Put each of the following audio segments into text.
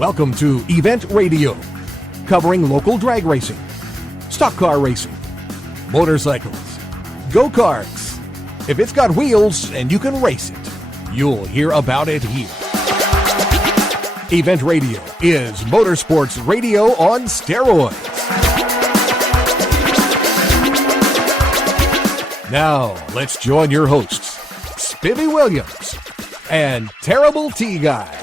Welcome to Event Radio, covering local drag racing, stock car racing, motorcycles, go-karts. If it's got wheels and you can race it, you'll hear about it here. Event Radio is motorsports radio on steroids. Now, let's join your hosts, Spivvy Williams and Terrible T Guy.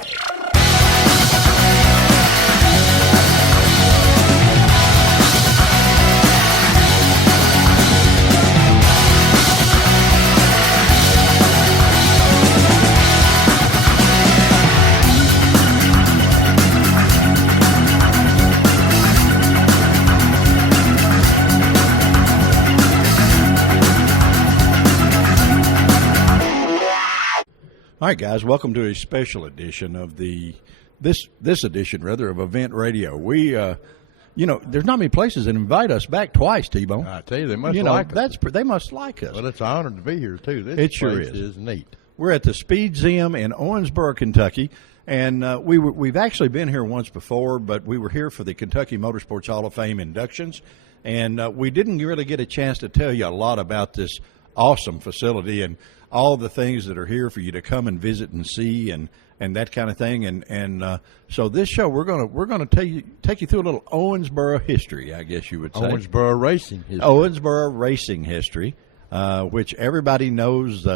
All right, guys, welcome to a special edition of this edition of Event Radio. We, there's not many places that invite us back twice, T-Bone. I tell you, they must like us. They must like us. Well, it's an honor to be here, too. This It sure place is. is neat. We're at the Speedzeum in Owensboro, Kentucky, and we've actually been here once before, but we were here for the Kentucky Motorsports Hall of Fame inductions, and we didn't really get a chance to tell you a lot about this awesome facility and all the things that are here for you to come and visit and see and that kind of thing. And so this show we're gonna take you through a little Owensboro history, I guess you would say. Owensboro racing history. Owensboro racing history, which everybody knows.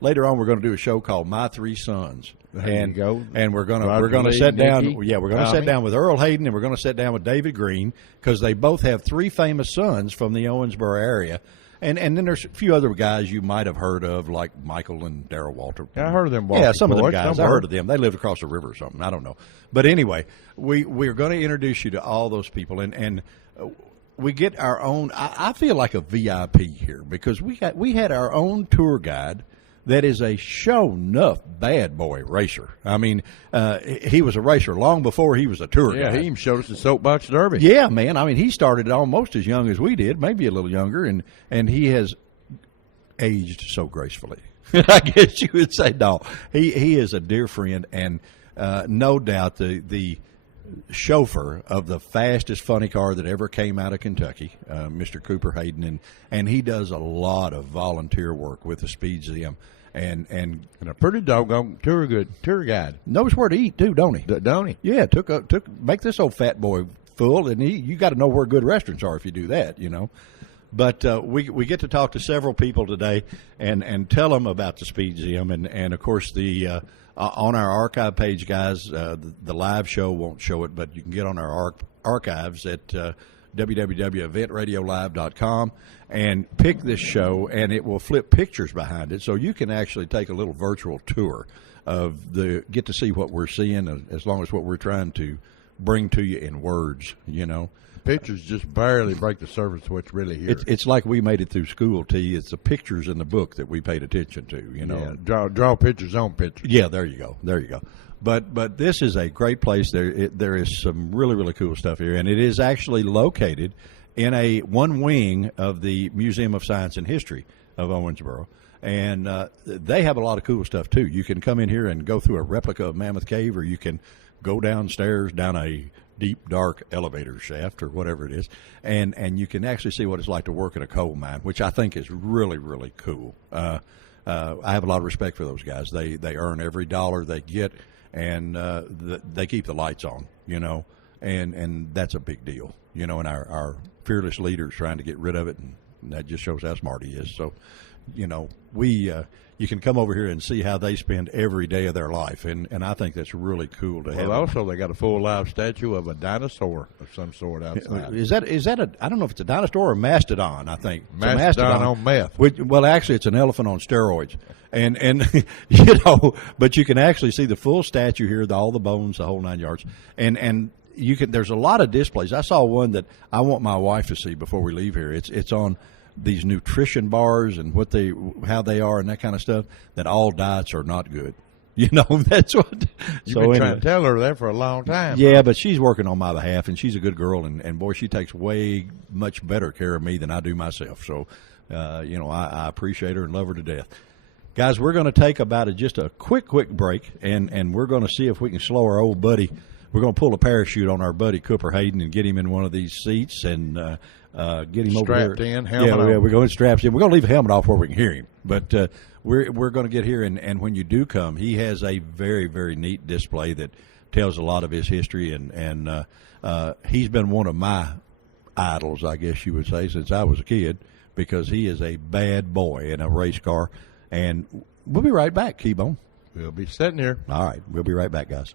Later on, we're going to do a show called My Three Sons. There you go. And we're going to Lee, sit down. Nicky, Yeah, we're going to sit Tommy. down with Earl Hayden, and we're going to sit down with David Green because they both have three famous sons from the Owensboro area. And then there's a few other guys you might have heard of, like Michael and Darrell Walter. Yeah, I heard of them. Yeah, some of them boys. guys. I heard of them. They lived across the river or something. I don't know. But anyway, we're going to introduce you to all those people, and we get our own. I feel like a VIP here because we had our own tour guide that is a show-nuff bad boy racer. I mean, he was a racer long before he was a tour Yeah, guide. he even showed us the soapbox derby. Yeah, man. I mean, he started almost as young as we did, maybe a little younger, and he has aged so gracefully. I guess you would say, no. He is a dear friend, and no doubt the chauffeur of the fastest funny car that ever came out of Kentucky, Mr. Cooper Hayden, and he does a lot of volunteer work with the Speedzeum, and And a pretty doggone tour guide. knows where to eat too, don't he? Don't he? Yeah, make this old fat boy full, and you got to know where good restaurants are if you do that, you know. But we get to talk to several people today and tell them about the Speedzeum, and of course the on our archive page, guys. The live show won't show it, but you can get on our archives at www.eventradiolive.com and pick this show, and it will flip pictures behind it, so you can actually take a little virtual tour of get to see what we're seeing, as long as what we're trying to bring to you in words, you know. Pictures just barely break the surface of what's really here. It's like we made it through school, T. It's the pictures in the book that we paid attention to, you know. Yeah, draw pictures on pictures. Yeah, there you go. But this is a great place. There is some really, really cool stuff here, and it is actually located in one wing of the Museum of Science and History of Owensboro. And they have a lot of cool stuff, too. You can come in here and go through a replica of Mammoth Cave, or you can go downstairs down a deep, dark elevator shaft or whatever it is, and you can actually see what it's like to work in a coal mine, which I think is really, really cool. I have a lot of respect for those guys. They earn every dollar they get, and they keep the lights on, you know, and that's a big deal, you know, and our fearless leader is trying to get rid of it, and that just shows how smart he is. So, you know, you can come over here and see how they spend every day of their life, and I think that's really cool to have. Well, also they got a full live statue of a dinosaur of some sort outside. Is that a? I don't know if it's a dinosaur or a mastodon. I think it's a Mastodon on meth. Well, actually, it's an elephant on steroids, and you know, but you can actually see the full statue here, all the bones, the whole 9 yards, and you can. There's a lot of displays. I saw one that I want my wife to see before we leave here. It's on these nutrition bars and how they are and that kind of stuff, that all diets are not good. You know, that's what. You've been trying to tell her that for a long time. Yeah, but she's working on my behalf, and she's a good girl, and boy, she takes way much better care of me than I do myself. So, you know, I appreciate her and love her to death. Guys, we're going to take just a quick break, and we're going to see if we can slow our old buddy. We're going to pull a parachute on our buddy Cooper Hayden and get him in one of these seats and get him over Strapped here. in, helmet on. We're going straps in. We're going to leave a helmet off where we can hear him. But we're going to get here, and when you do come, he has a very, very neat display that tells a lot of his history, and he's been one of my idols, I guess you would say, since I was a kid, because he is a bad boy in a race car. And we'll be right back, Keybone. We'll be sitting here. All right, we'll be right back, guys.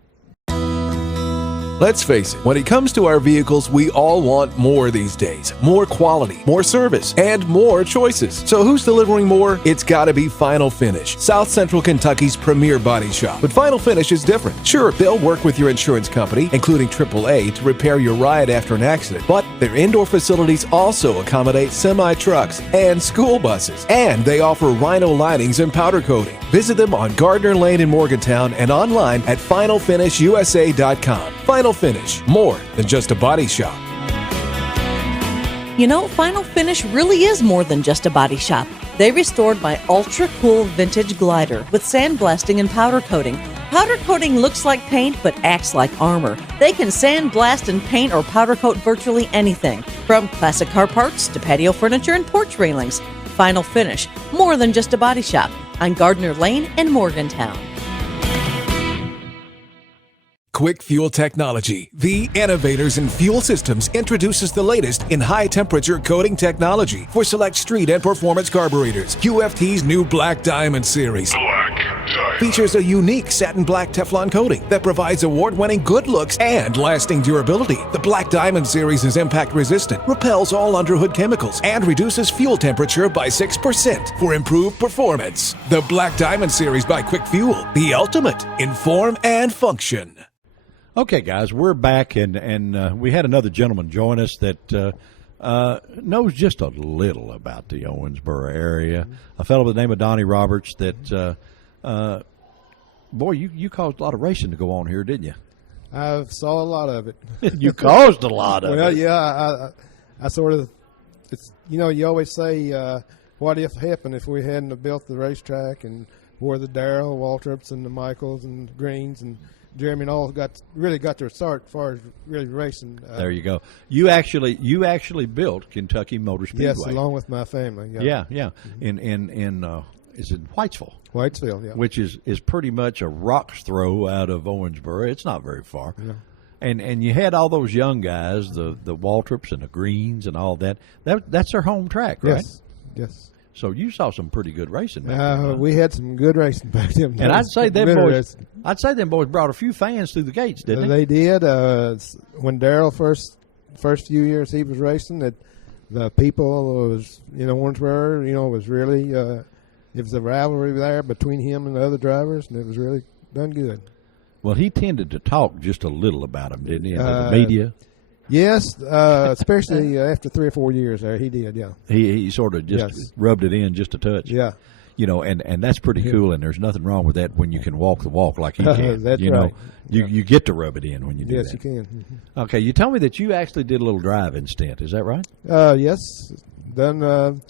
Let's face it, when it comes to our vehicles, we all want more these days. More quality, more service, and more choices. So who's delivering more? It's gotta be Final Finish, South Central Kentucky's premier body shop. But Final Finish is different. Sure, they'll work with your insurance company, including AAA, to repair your ride after an accident. But their indoor facilities also accommodate semi-trucks and school buses. And they offer rhino linings and powder coating. Visit them on Gardner Lane in Morgantown and online at finalfinishusa.com. Final Finish, more than just a body shop. You know, Final Finish really is more than just a body shop. They restored my ultra-cool vintage glider with sandblasting and powder coating. Powder coating looks like paint but acts like armor. They can sandblast and paint or powder coat virtually anything, from classic car parts to patio furniture and porch railings. Final Finish, more than just a body shop, on Gardner Lane in Morgantown. Quick Fuel Technology, the innovators in fuel systems, introduces the latest in high-temperature coating technology for select street and performance carburetors. QFT's new Black Diamond series features a unique satin black Teflon coating that provides award-winning good looks and lasting durability. The Black Diamond series is impact-resistant, repels all underhood chemicals, and reduces fuel temperature by 6% for improved performance. The Black Diamond series by Quick Fuel, the ultimate in form and function. Okay, guys, we're back, and we had another gentleman join us that knows just a little about the Owensboro area. A fellow by the name of Donnie Roberts that, boy, you caused a lot of racing to go on here, didn't you? I saw a lot of it. You caused a lot of Well, it. yeah, I sort of, it's, you always say, what if happened if we hadn't have built the racetrack and where the Darrell, Waltrops, and the Michaels and the Greens and Jeremy and all really got their start as far as really racing. There you go. You actually built Kentucky Motor Speedway. Yes, along with my family. Yeah. In is it Whitesville? Whitesville, yeah. Which is pretty much a rock's throw out of Owensboro. It's not very far. Yeah. And you had all those young guys, the Waltrops and the Greens and all that. That's their home track, right? Yes. So you saw some pretty good racing back then. Huh? We had some good racing back then. And I'd say them boys brought a few fans through the gates, didn't they? They did. When Darrell first few years he was racing, that the people was Owensboro, was really it was a rivalry there between him and the other drivers, and it was really done good. Well, he tended to talk just a little about them, didn't he? In the media. Yes, especially after 3 or 4 years there, he did. Yeah, he sort of just rubbed it in just a touch. Yeah, and that's pretty cool. And there's nothing wrong with that when you can walk the walk like he can. That's right. You get to rub it in when you do that. Yes, you can. Mm-hmm. Okay, you tell me that you actually did a little driving stint. Is that right? Yes, done.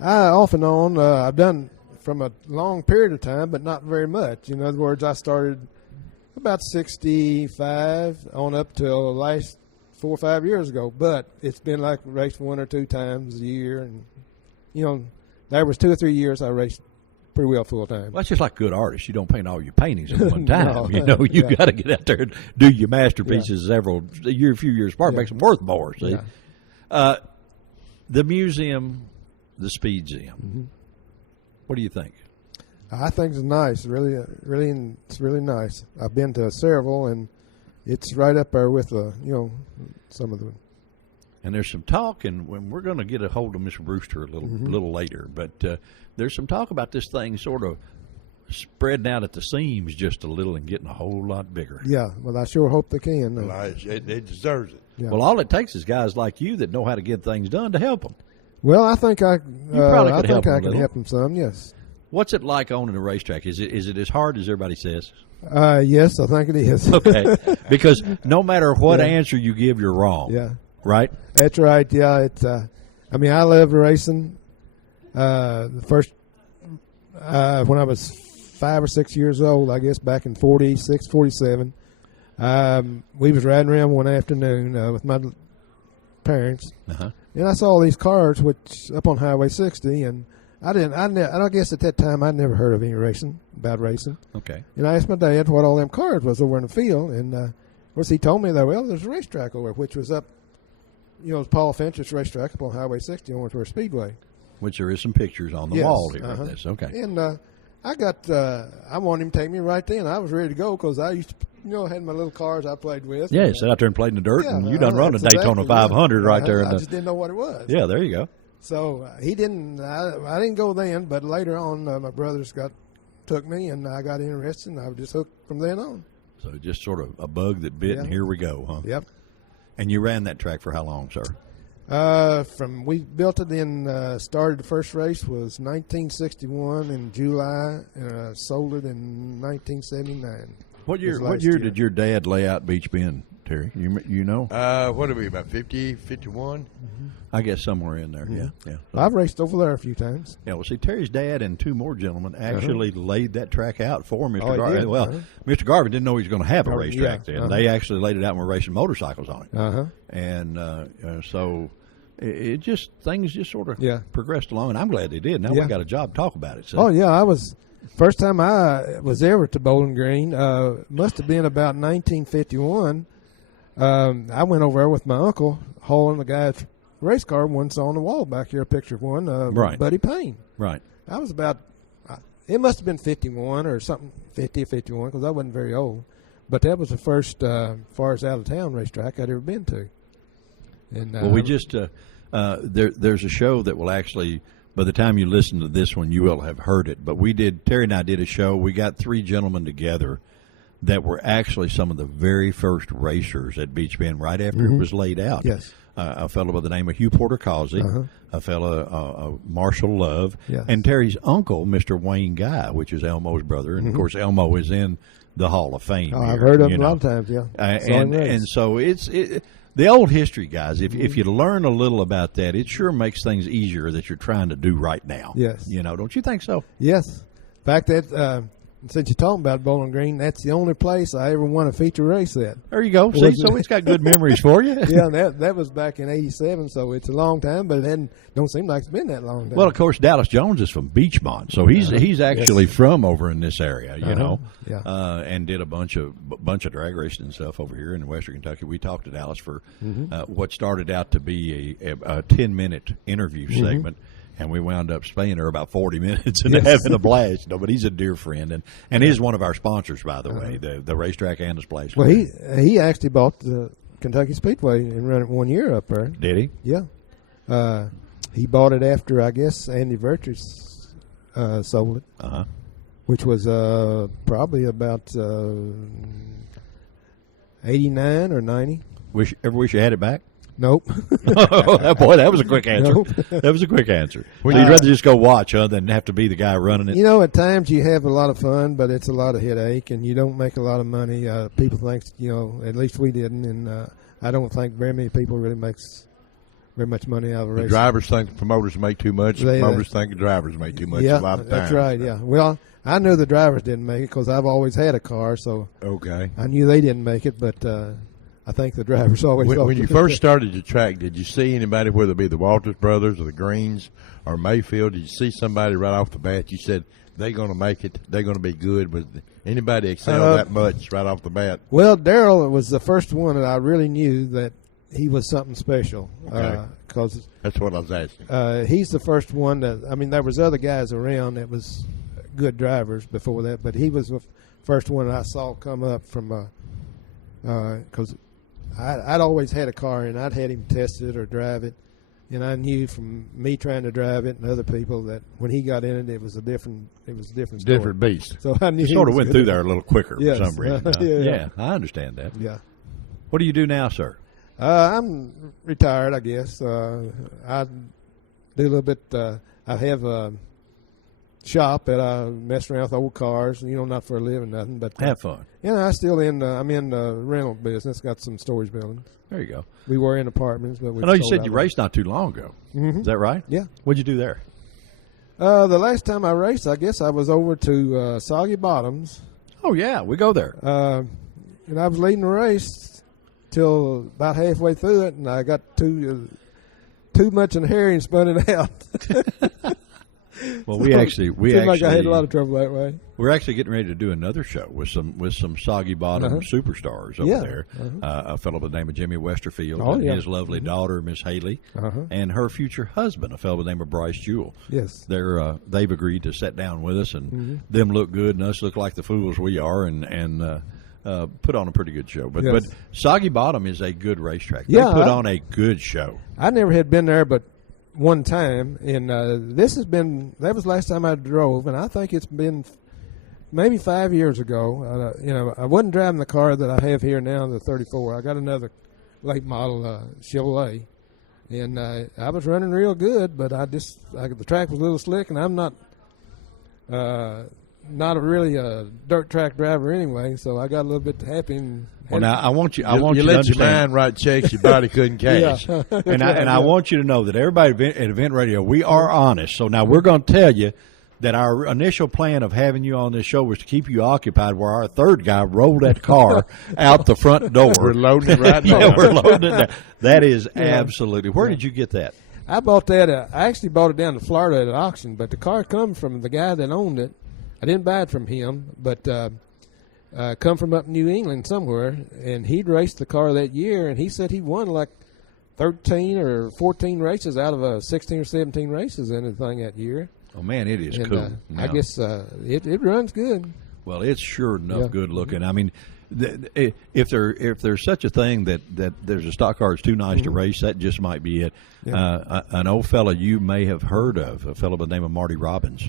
I off and on. I've done from a long period of time, but not very much. In other words, I started about 65 on up till the last 4 or 5 years ago, but it's been like raced 1 or 2 times a year, and there was 2 or 3 years I raced pretty well full time. Well, that's just like good artists. You don't paint all your paintings at one time. No. You got to get out there and do your masterpieces a few years apart. Makes them worth more. See, the museum, the Speedzeum. Mm-hmm. What do you think? I think it's nice. It's really nice. I've been to several, and it's right up there with some of the. And there's some talk, and we're going to get a hold of Mr. Brewster a little later. But there's some talk about this thing sort of spreading out at the seams just a little and getting a whole lot bigger. Yeah, well, I sure hope they can. Well, it deserves it. Yeah. Well, all it takes is guys like you that know how to get things done to help them. Well, I think I can help them some. Yes. What's it like owning a racetrack? Is it as hard as everybody says? Yes, I think it is. Okay, because no matter what answer you give, you're wrong. Yeah. Right? That's right. Yeah, it's. I love racing. The first when I was 5 or 6 years old, I guess back in 46, 47. We was riding around one afternoon with my parents, and I saw these cars which up on Highway 60, and I guess at that time I'd never heard of any racing. Okay. And I asked my dad what all them cars was over in the field, and of course he told me that, well, there's a racetrack over there, which was up, Paul Finch's racetrack up on Highway 60 on Northwest Speedway. Which there is some pictures on the wall here of this. Okay. And I wanted him to take me right then. I was ready to go because I used to, had my little cars I played with. Yeah, you sat out there and played in the dirt, and you done run a Daytona exactly 500 right there. I just didn't know what it was. Yeah, there you go. So he didn't. I didn't go then, but later on, my brothers took me, and I got interested, and I was just hooked from then on. So just sort of a bug that bit, and here we go, huh? Yep. And you ran that track for how long, sir? We built it in, started the first race was 1961 in July, and sold it in 1979. What year did your dad lay out Beach Bend, Terry? You know? What are we, about 50, 51? I guess somewhere in there, yeah. I've raced over there a few times. Yeah, well, see, Terry's dad and two more gentlemen actually laid that track out for Mr. Oh, Garvin. Well, Mr. Garvin didn't know he was going to have a racetrack yeah. then. They actually laid it out and were racing motorcycles on it. Uh-huh. So things just sort of Yeah. progressed along, and I'm glad they did. Now we got a job to talk about it. So. Oh, yeah, first time I was ever to Bowling Green, must have been about 1951. I went over there with my uncle, hauling the guy's race car. One saw on the wall back here, a picture of one, Right. Buddy Payne. Right. I was it must have been 51 or something, 50 or 51, because I wasn't very old. But that was the first far as out-of-town racetrack I'd ever been to. And well, we just there's a show that will actually, by the time you listen to this one, you will have heard it. But Terry and I did a show. We got three gentlemen together that were actually some of the very first racers at Beach Bend right after it was laid out. Yes. A fellow by the name of Hugh Porter Causey, a fellow Marshall Love, Yes. and Terry's uncle, Mr. Wayne Guy, which is Elmo's brother. And, of course, Elmo is in the Hall of Fame. Oh, here, I've heard of him a lot of times, yeah. And so it's the old history, guys. If you learn a little about that, it sure makes things easier that you're trying to do right now. Yes. Don't you think so? Yes. In fact, since you're talking about Bowling Green, that's the only place I ever won a feature race at. There you go. See, so it's got good memories for you. Yeah, that was back in '87, so it's a long time, but it don't seem like it's been that long time. Well, of course, Dallas Jones is from Beachmont, so he's actually from over in this area, Yeah. and did a bunch of drag racing and stuff over here in Western Kentucky. We talked to Dallas for what started out to be a 10-minute interview segment. And we wound up spending her about 40 minutes and having a blast. But he's a dear friend, and he's one of our sponsors, by the way, the racetrack and the splash. Well, he actually bought the Kentucky Speedway and ran it 1 year up there. Did he? Yeah. He bought it after, I guess, Andy Vertris sold it, which was probably about 89 or 90. Ever wish you had it back? Nope. Boy, that was a quick answer. Nope. That was a quick answer. So you'd rather just go watch, than have to be the guy running it? At times you have a lot of fun, but it's a lot of headache, and you don't make a lot of money. People think, at least we didn't, and I don't think very many people really makes very much money out of a race. The drivers think the promoters make too much. The promoters think the drivers make too much a lot of times. That's right, yeah. Well, I knew the drivers didn't make it because I've always had a car, so okay. I knew they didn't make it, but I think the drivers always when you first started the track, did you see anybody, whether it be the Walters brothers or the Greens or Mayfield, did you see somebody right off the bat you said they're going to make it, they're going to be good? Was anybody excel that much right off the bat? Well, Darrell was the first one that I really knew that he was something special. Okay. Because that's what I was asking. He's the first one there was other guys around that was good drivers before that, but he was the first one I saw come up from because I'd always had a car, and I'd had him test it or drive it, and I knew from me trying to drive it and other people that when he got in it, it was a different story. Different beast. So I knew Sort of went through there a little quicker Yes. for some reason. Yeah. I understand that. Yeah. What do you do now, sir? I'm retired, I guess. I do a little bit. I have a shop that I mess around with old cars. Not for a living, nothing, but Have fun. I still I'm in the rental business. Got some storage buildings. There you go. We were in apartments, but we. I know you said you raced not too long ago. Is that right? Yeah. What'd you do there? The last time I raced, I guess I was over to Soggy Bottoms. Oh yeah, we go there. And I was leading the race till about halfway through it, and I got too much in the hair and spun it out. Well, seemed like I had a lot of trouble that way. We're actually getting ready to do another show with some Soggy Bottom superstars over there. A fellow by the name of Jimmy Westerfield and his lovely daughter, Miss Haley, and her future husband, a fellow by the name of Bryce Jewell. Yes, they've agreed to sit down with us, and them look good, and us look like the fools we are, and put on a pretty good show. But Soggy Bottom is a good racetrack. They put on a good show. I never had been there, but one time, and that was the last time I drove, and I think it's been maybe 5 years ago. I wasn't driving the car that I have here now, the 34. I got another late model Chevrolet, and I was running real good, but the track was a little slick, and I'm not really a dirt track driver anyway, so I got a little bit happy. Well, now I want you let to your understand. mind write checks your body couldn't cash. I want you to know that everybody at Event Radio, we are honest. So now we're going to tell you that our initial plan of having you on this show was to keep you occupied, where our third guy rolled that car out the front door. We're loading it right now. We're loading it down. That is absolutely. Where did you get that? I bought that. I actually bought it down to Florida at an auction, but the car come from the guy that owned it. I didn't buy it from him, but come from up in New England somewhere, and he'd raced the car that year, and he said he won like 13 or 14 races out of 16 or 17 races in the thing that year. Oh, man, it is cool. I guess it runs good. Well, it's sure enough good looking. I mean, if there's such a thing that there's a stock car that's too nice to race, that just might be it. Yeah. An old fella you may have heard of, a fellow by the name of Marty Robbins,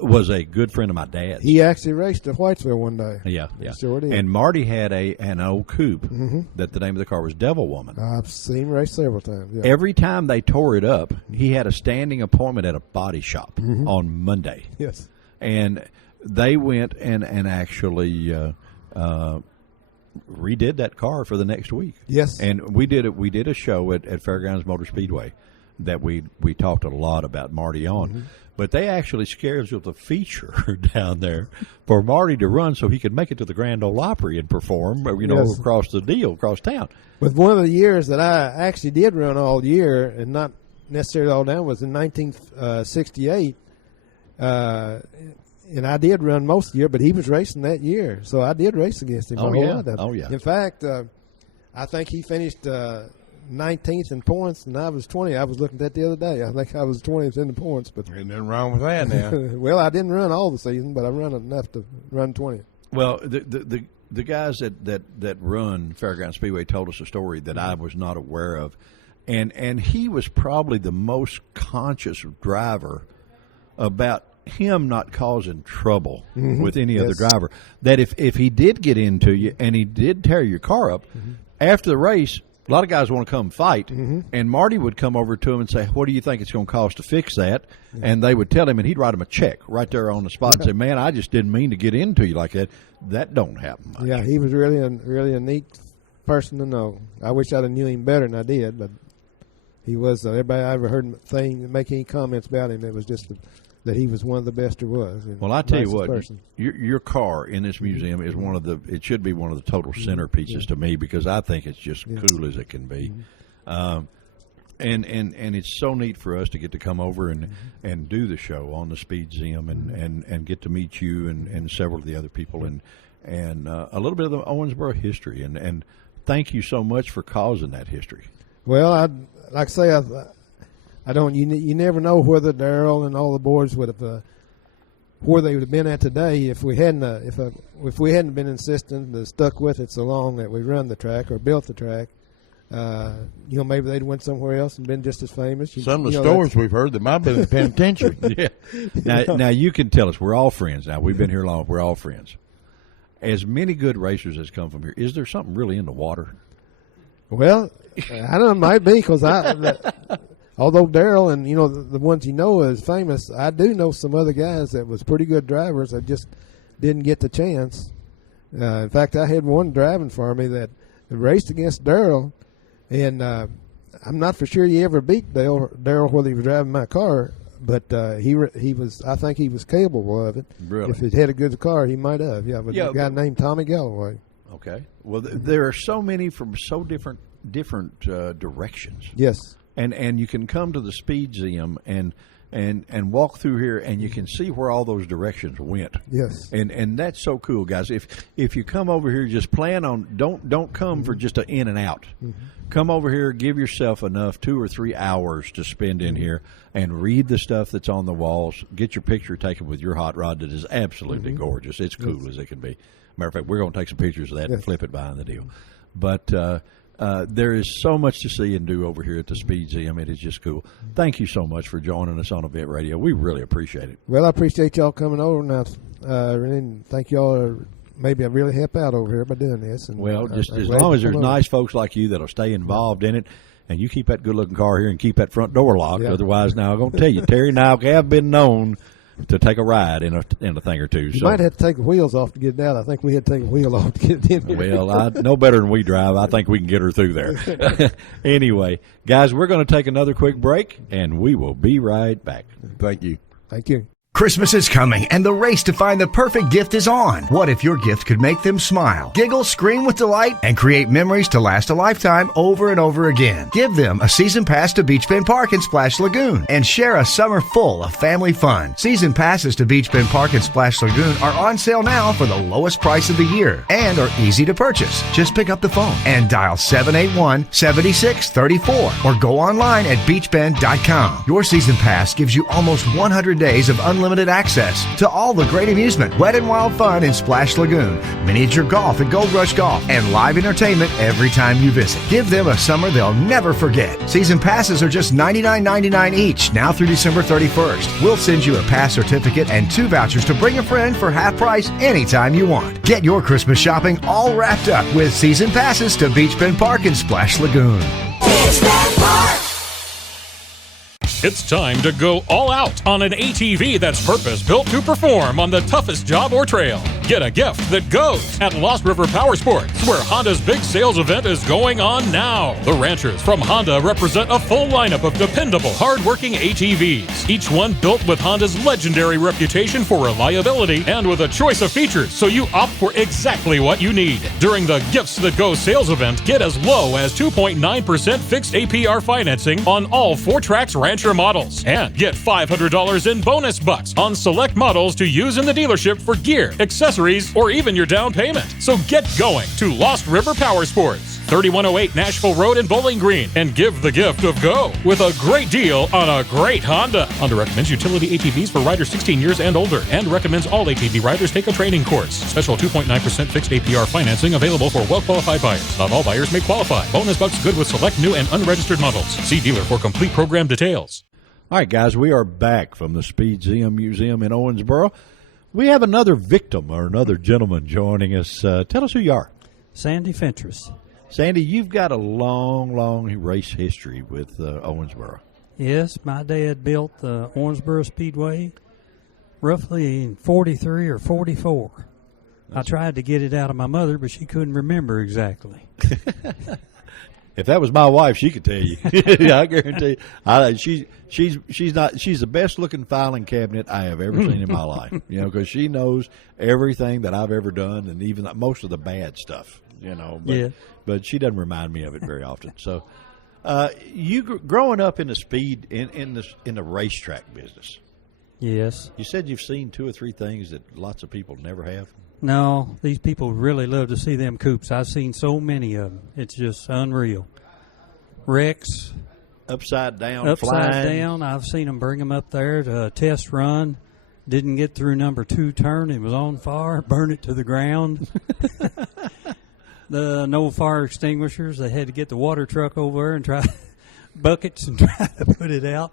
was a good friend of my dad's. He actually raced at Whitesville one day. Yeah. Sure did. And Marty had an old coupe that the name of the car was Devil Woman. I've seen him race several times. Yeah. Every time they tore it up, he had a standing appointment at a body shop on Monday. Yes. And they went and actually redid that car for the next week. Yes. And we did a show at Fairgrounds Motor Speedway that we talked a lot about Marty on. But they actually scheduled a feature down there for Marty to run so he could make it to the Grand Ole Opry and perform, across town. But one of the years that I actually did run all year, and not necessarily all down, was in 1968. And I did run most of the year, but he was racing that year, so I did race against him. Oh yeah. In fact, I think he finished 19th in points, and I was 20. I was looking at that the other day. I think I was 20th in the points, but ain't nothing wrong with that now. Well, I didn't run all the season, but I ran enough to run 20. Well, the guys that run Fairgrounds Speedway told us a story that I was not aware of, and he was probably the most conscious driver about him not causing trouble with any other driver. That if he did get into you and he did tear your car up, after the race, a lot of guys want to come fight, and Marty would come over to him and say, "What do you think it's going to cost to fix that?" And they would tell him, and he'd write him a check right there on the spot and say, "Man, I just didn't mean to get into you like that." That don't happen much. Yeah, he was really a neat person to know. I wish I'd have knew him better than I did, but he was. Everybody I ever heard make any comments about him, it was just that he was one of the best there was. Well, I tell you what, your car in this museum is it should be one of the total centerpieces to me, because I think it's just cool as it can be. And it's so neat for us to get to come over and do the show on the Speedzeum and get to meet you and several of the other people and a little bit of the Owensboro history. And thank you so much for causing that history. Well, like I say, I don't. You never know whether Darrell and all the boys would have where they would have been at today if we hadn't if we hadn't been insistent and stuck with it so long that we run the track or built the track. Maybe they'd went somewhere else and been just as famous. Some of the stories we've heard, that might have been in the penitentiary. Yeah. Now you can tell us. We're all friends now. We've been here long. We're all friends. As many good racers as come from here, is there something really in the water? Well, I don't know. It might be, because although Darrell and the ones is famous, I do know some other guys that was pretty good drivers that just didn't get the chance. In fact, I had one driving for me that raced against Darrell, and I'm not for sure he ever beat Darrell whether he was driving my car, But he was. I think he was capable of it. Really? If he'd had a good car, he might have. Yeah, with a guy named Tommy Galloway. Okay. Well, there are so many from so different directions. Yes. And you can come to the Speedzeum and walk through here, and you can see where all those directions went. Yes. And that's so cool, guys. If you come over here, just plan on don't come for just an in and out. Come over here, give yourself enough 2 or 3 hours to spend in here and read the stuff that's on the walls. Get your picture taken with your hot rod that is absolutely gorgeous. It's cool as it can be. Matter of fact, we're going to take some pictures of that and flip it behind the deal. But there is so much to see and do over here at the Speedzeum. It is just cool. Thank you so much for joining us on Event Radio. We really appreciate it. Well, I appreciate y'all coming over now. And thank y'all. Maybe I really help out over here by doing this. And well, just as long as there's nice folks like you that'll stay involved in it, and you keep that good-looking car here and keep that front door locked. Yeah. Otherwise, now I'm going to tell you, Terry and I have been known to take a ride in a thing or two. You might have to take the wheels off to get it out. I think we had to take a wheel off to get it in here. Well, I know better than we drive. I think we can get her through there. Anyway, guys, we're going to take another quick break, and we will be right back. Thank you. Thank you. Christmas is coming, and the race to find the perfect gift is on. What if your gift could make them smile, giggle, scream with delight, and create memories to last a lifetime over and over again? Give them a season pass to Beach Bend Park and Splash Lagoon, and share a summer full of family fun. Season passes to Beach Bend Park and Splash Lagoon are on sale now for the lowest price of the year and are easy to purchase. Just pick up the phone and dial 781-7634 or go online at beachbend.com. Your season pass gives you almost 100 days of unlimited access to all the great amusement, wet and wild fun in Splash Lagoon, miniature golf at Gold Rush Golf, and live entertainment every time you visit. Give them a summer they'll never forget. Season passes are just $99.99 each now through December 31st. We'll send you a pass certificate and 2 vouchers to bring a friend for half price anytime you want. Get your Christmas shopping all wrapped up with season passes to Beach Bend Park and Splash Lagoon. Beach Bend Park. It's time to go all out on an ATV that's purpose-built to perform on the toughest job or trail. Get a gift that goes at Lost River Power Sports, where Honda's big sales event is going on now. The ranchers from Honda represent a full lineup of dependable, hard-working ATVs, each one built with Honda's legendary reputation for reliability and with a choice of features, so you opt for exactly what you need. During the Gifts That Go sales event, get as low as 2.9% fixed APR financing on all 4Trax Rancher models, and get $500 in bonus bucks on select models to use in the dealership for gear, accessories, or even your down payment. So get going to Lost River Power Sports, 3108 Nashville Road in Bowling Green, and give the gift of go with a great deal on a great Honda. Honda recommends utility ATVs for riders 16 years and older, and recommends all ATV riders take a training course. Special 2.9% fixed APR financing available for well-qualified buyers. Not all buyers may qualify. Bonus bucks good with select new and unregistered models. See dealer for complete program details. All right, guys, we are back from the Speedzeum Museum in Owensboro. We have another victim or another gentleman joining us. Tell us who you are. Sandy Fentress. Sandy, you've got a long, long race history with Owensboro. Yes, my dad built the Owensboro Speedway roughly in 43 or 44. I tried to get it out of my mother, but she couldn't remember exactly. If that was my wife, she could tell you. I guarantee you. She's the best looking filing cabinet I have ever seen in my life. You know, because she knows everything that I've ever done, and even most of the bad stuff. You know, but she doesn't remind me of it very often. So, you growing up in the speed in the racetrack business. Yes. You said you've seen 2 or 3 things that lots of people never have. No, these people really love to see them coops. I've seen so many of them. It's just unreal. Wrecks. Upside down. I've seen them bring them up there to a test run. Didn't get through number 2 turn. It was on fire. Burn it to the ground. No fire extinguishers. They had to get the water truck over there and try buckets and try to put it out.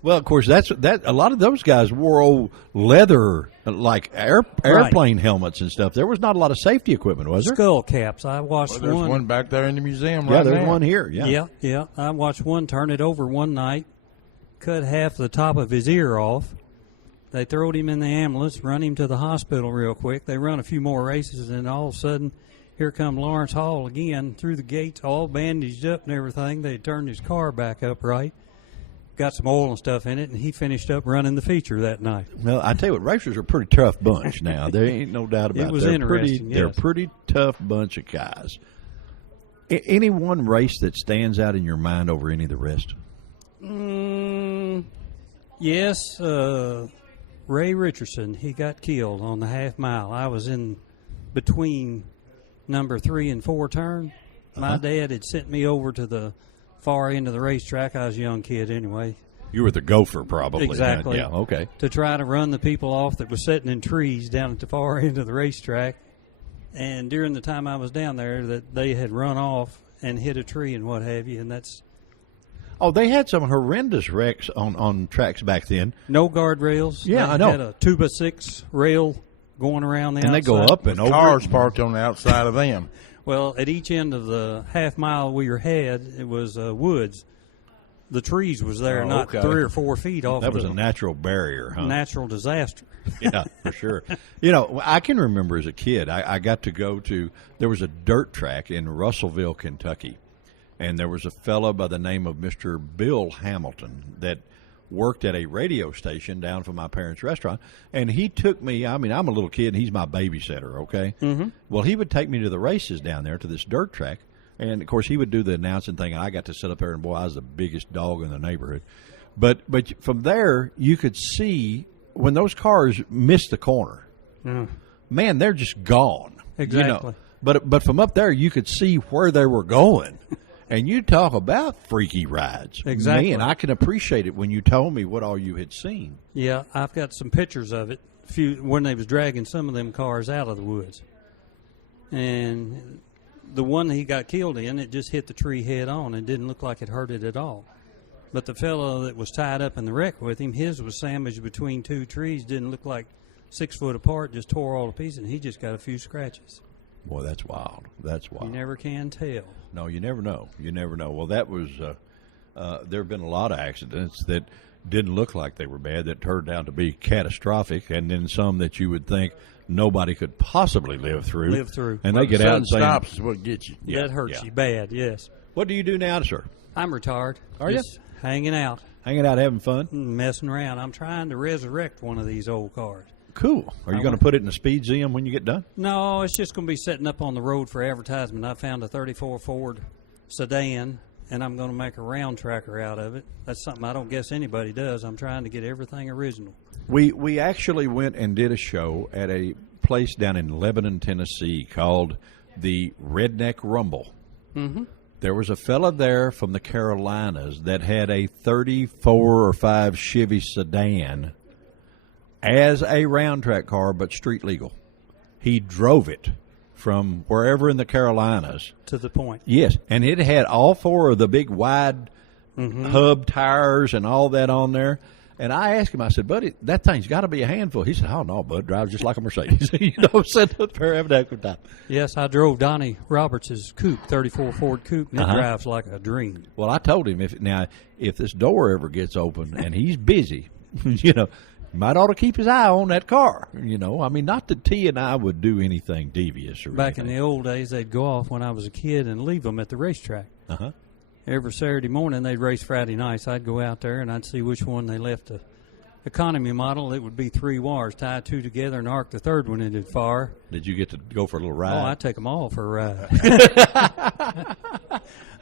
Well, of course, that a lot of those guys wore old leather, like airplane helmets and stuff. There was not a lot of safety equipment, was there? Skull caps. I watched there's one back there in the museum right Yeah, there's now. one here, yeah. I watched one turn it over one night, cut half the top of his ear off. They throwed him in the ambulance, run him to the hospital real quick. They run a few more races, and all of a sudden, here come Lawrence Hall again through the gates, all bandaged up and everything. They turned his car back upright. got some oil and stuff in it, and he finished up running the feature that night. Well, I tell you what, racers are a pretty tough bunch now. There ain't no doubt about it. It was They're interesting, They're a yes. pretty tough bunch of guys. Any one race that stands out in your mind over any of the rest? Yes, Ray Richardson, he got killed on the half mile. I was in between number 3 and 4 turn. My dad had sent me over to the far end of the racetrack. I was a young kid anyway. You were the gopher, probably. Exactly. Yeah, okay. To try to run the people off that was sitting in trees down at the far end of the racetrack. And during the time I was down there, that they had run off and hit a tree and what have you, and that's Oh, they had some horrendous wrecks on tracks back then. no guardrails. Yeah, They I know. had a 2x6 rail going around the And they go outside. up and over. Cars parked on the outside of them. Well, at each end of the half mile we were had, it was woods. The trees was there, Oh, not okay. 3 or 4 feet off. That was the a natural barrier, huh? natural disaster. Yeah, for sure. You know, I can remember as a kid, I got to go to, there was a dirt track in Russellville, Kentucky, and there was a fellow by the name of Mr. Bill Hamilton that worked at a radio station down from my parents' restaurant, and he took me, I mean, I'm a little kid, and he's my babysitter, okay? Mm-hmm. Well, he would take me to the races down there, to this dirt track, and, of course, he would do the announcing thing, and I got to sit up there, and, boy, I was the biggest dog in the neighborhood. But from there, you could see when those cars missed the corner, man, they're just gone. Exactly. You know? But from up there, you could see where they were going. And you talk about freaky rides. Exactly. Man, I can appreciate it when you told me what all you had seen. Yeah, I've got some pictures of it. When they was dragging some of them cars out of the woods, and the one he got killed in, it just hit the tree head on and didn't look like it hurt it at all. But the fellow that was tied up in the wreck with him, his was sandwiched between 2 trees, didn't look like 6 foot apart, just tore all to pieces, and he just got a few scratches. Boy, that's wild. That's wild. You never can tell. No, you never know. You never know. Well, that was there have been a lot of accidents that didn't look like they were bad that turned out to be catastrophic, and then some that you would think nobody could possibly live through. And they get out and say, stops is what gets you. Yeah, that hurts yeah. you bad, yes. "What do you do now, sir? I'm retired. Are you? Just hanging out, Hanging out, having fun? messing around. I'm trying to resurrect one of these old cars. Cool. Are you I going to want- put it in a Speedzeum when you get done? No, it's just going to be setting up on the road for advertisement. I found a 34 Ford sedan, and I'm going to make a round tracker out of it. That's something I don't guess anybody does. I'm trying to get everything original. We actually went and did a show at a place down in Lebanon, Tennessee called the Redneck Rumble. Mm-hmm. There was a fella there from the Carolinas that had a 34 or 5 Chevy sedan as a round track car, but street legal. He drove it from wherever in the Carolinas. To the point. Yes, and it had all 4 of the big wide hub tires and all that on there. And I asked him, I said, buddy, that thing's got to be a handful. He said, oh, no, bud, drives just like a Mercedes. You know, sitting up there having a good time. Yes, I drove Donnie Roberts' coupe, 34 Ford coupe, and it drives like a dream. Well, I told him, if this door ever gets open and he's busy, you know, he might ought to keep his eye on that car. You know, I mean, not that T and I would do anything devious or Back in anything. the old days, they'd go off when I was a kid and leave them at the racetrack. Uh-huh. Every Saturday morning, they'd race Friday nights. I'd go out there, and I'd see which one they left the economy model. It would be 3 wires, tie 2 together, and arc the third one into fire. Did you get to go for a little ride? Oh, I take them all for a ride.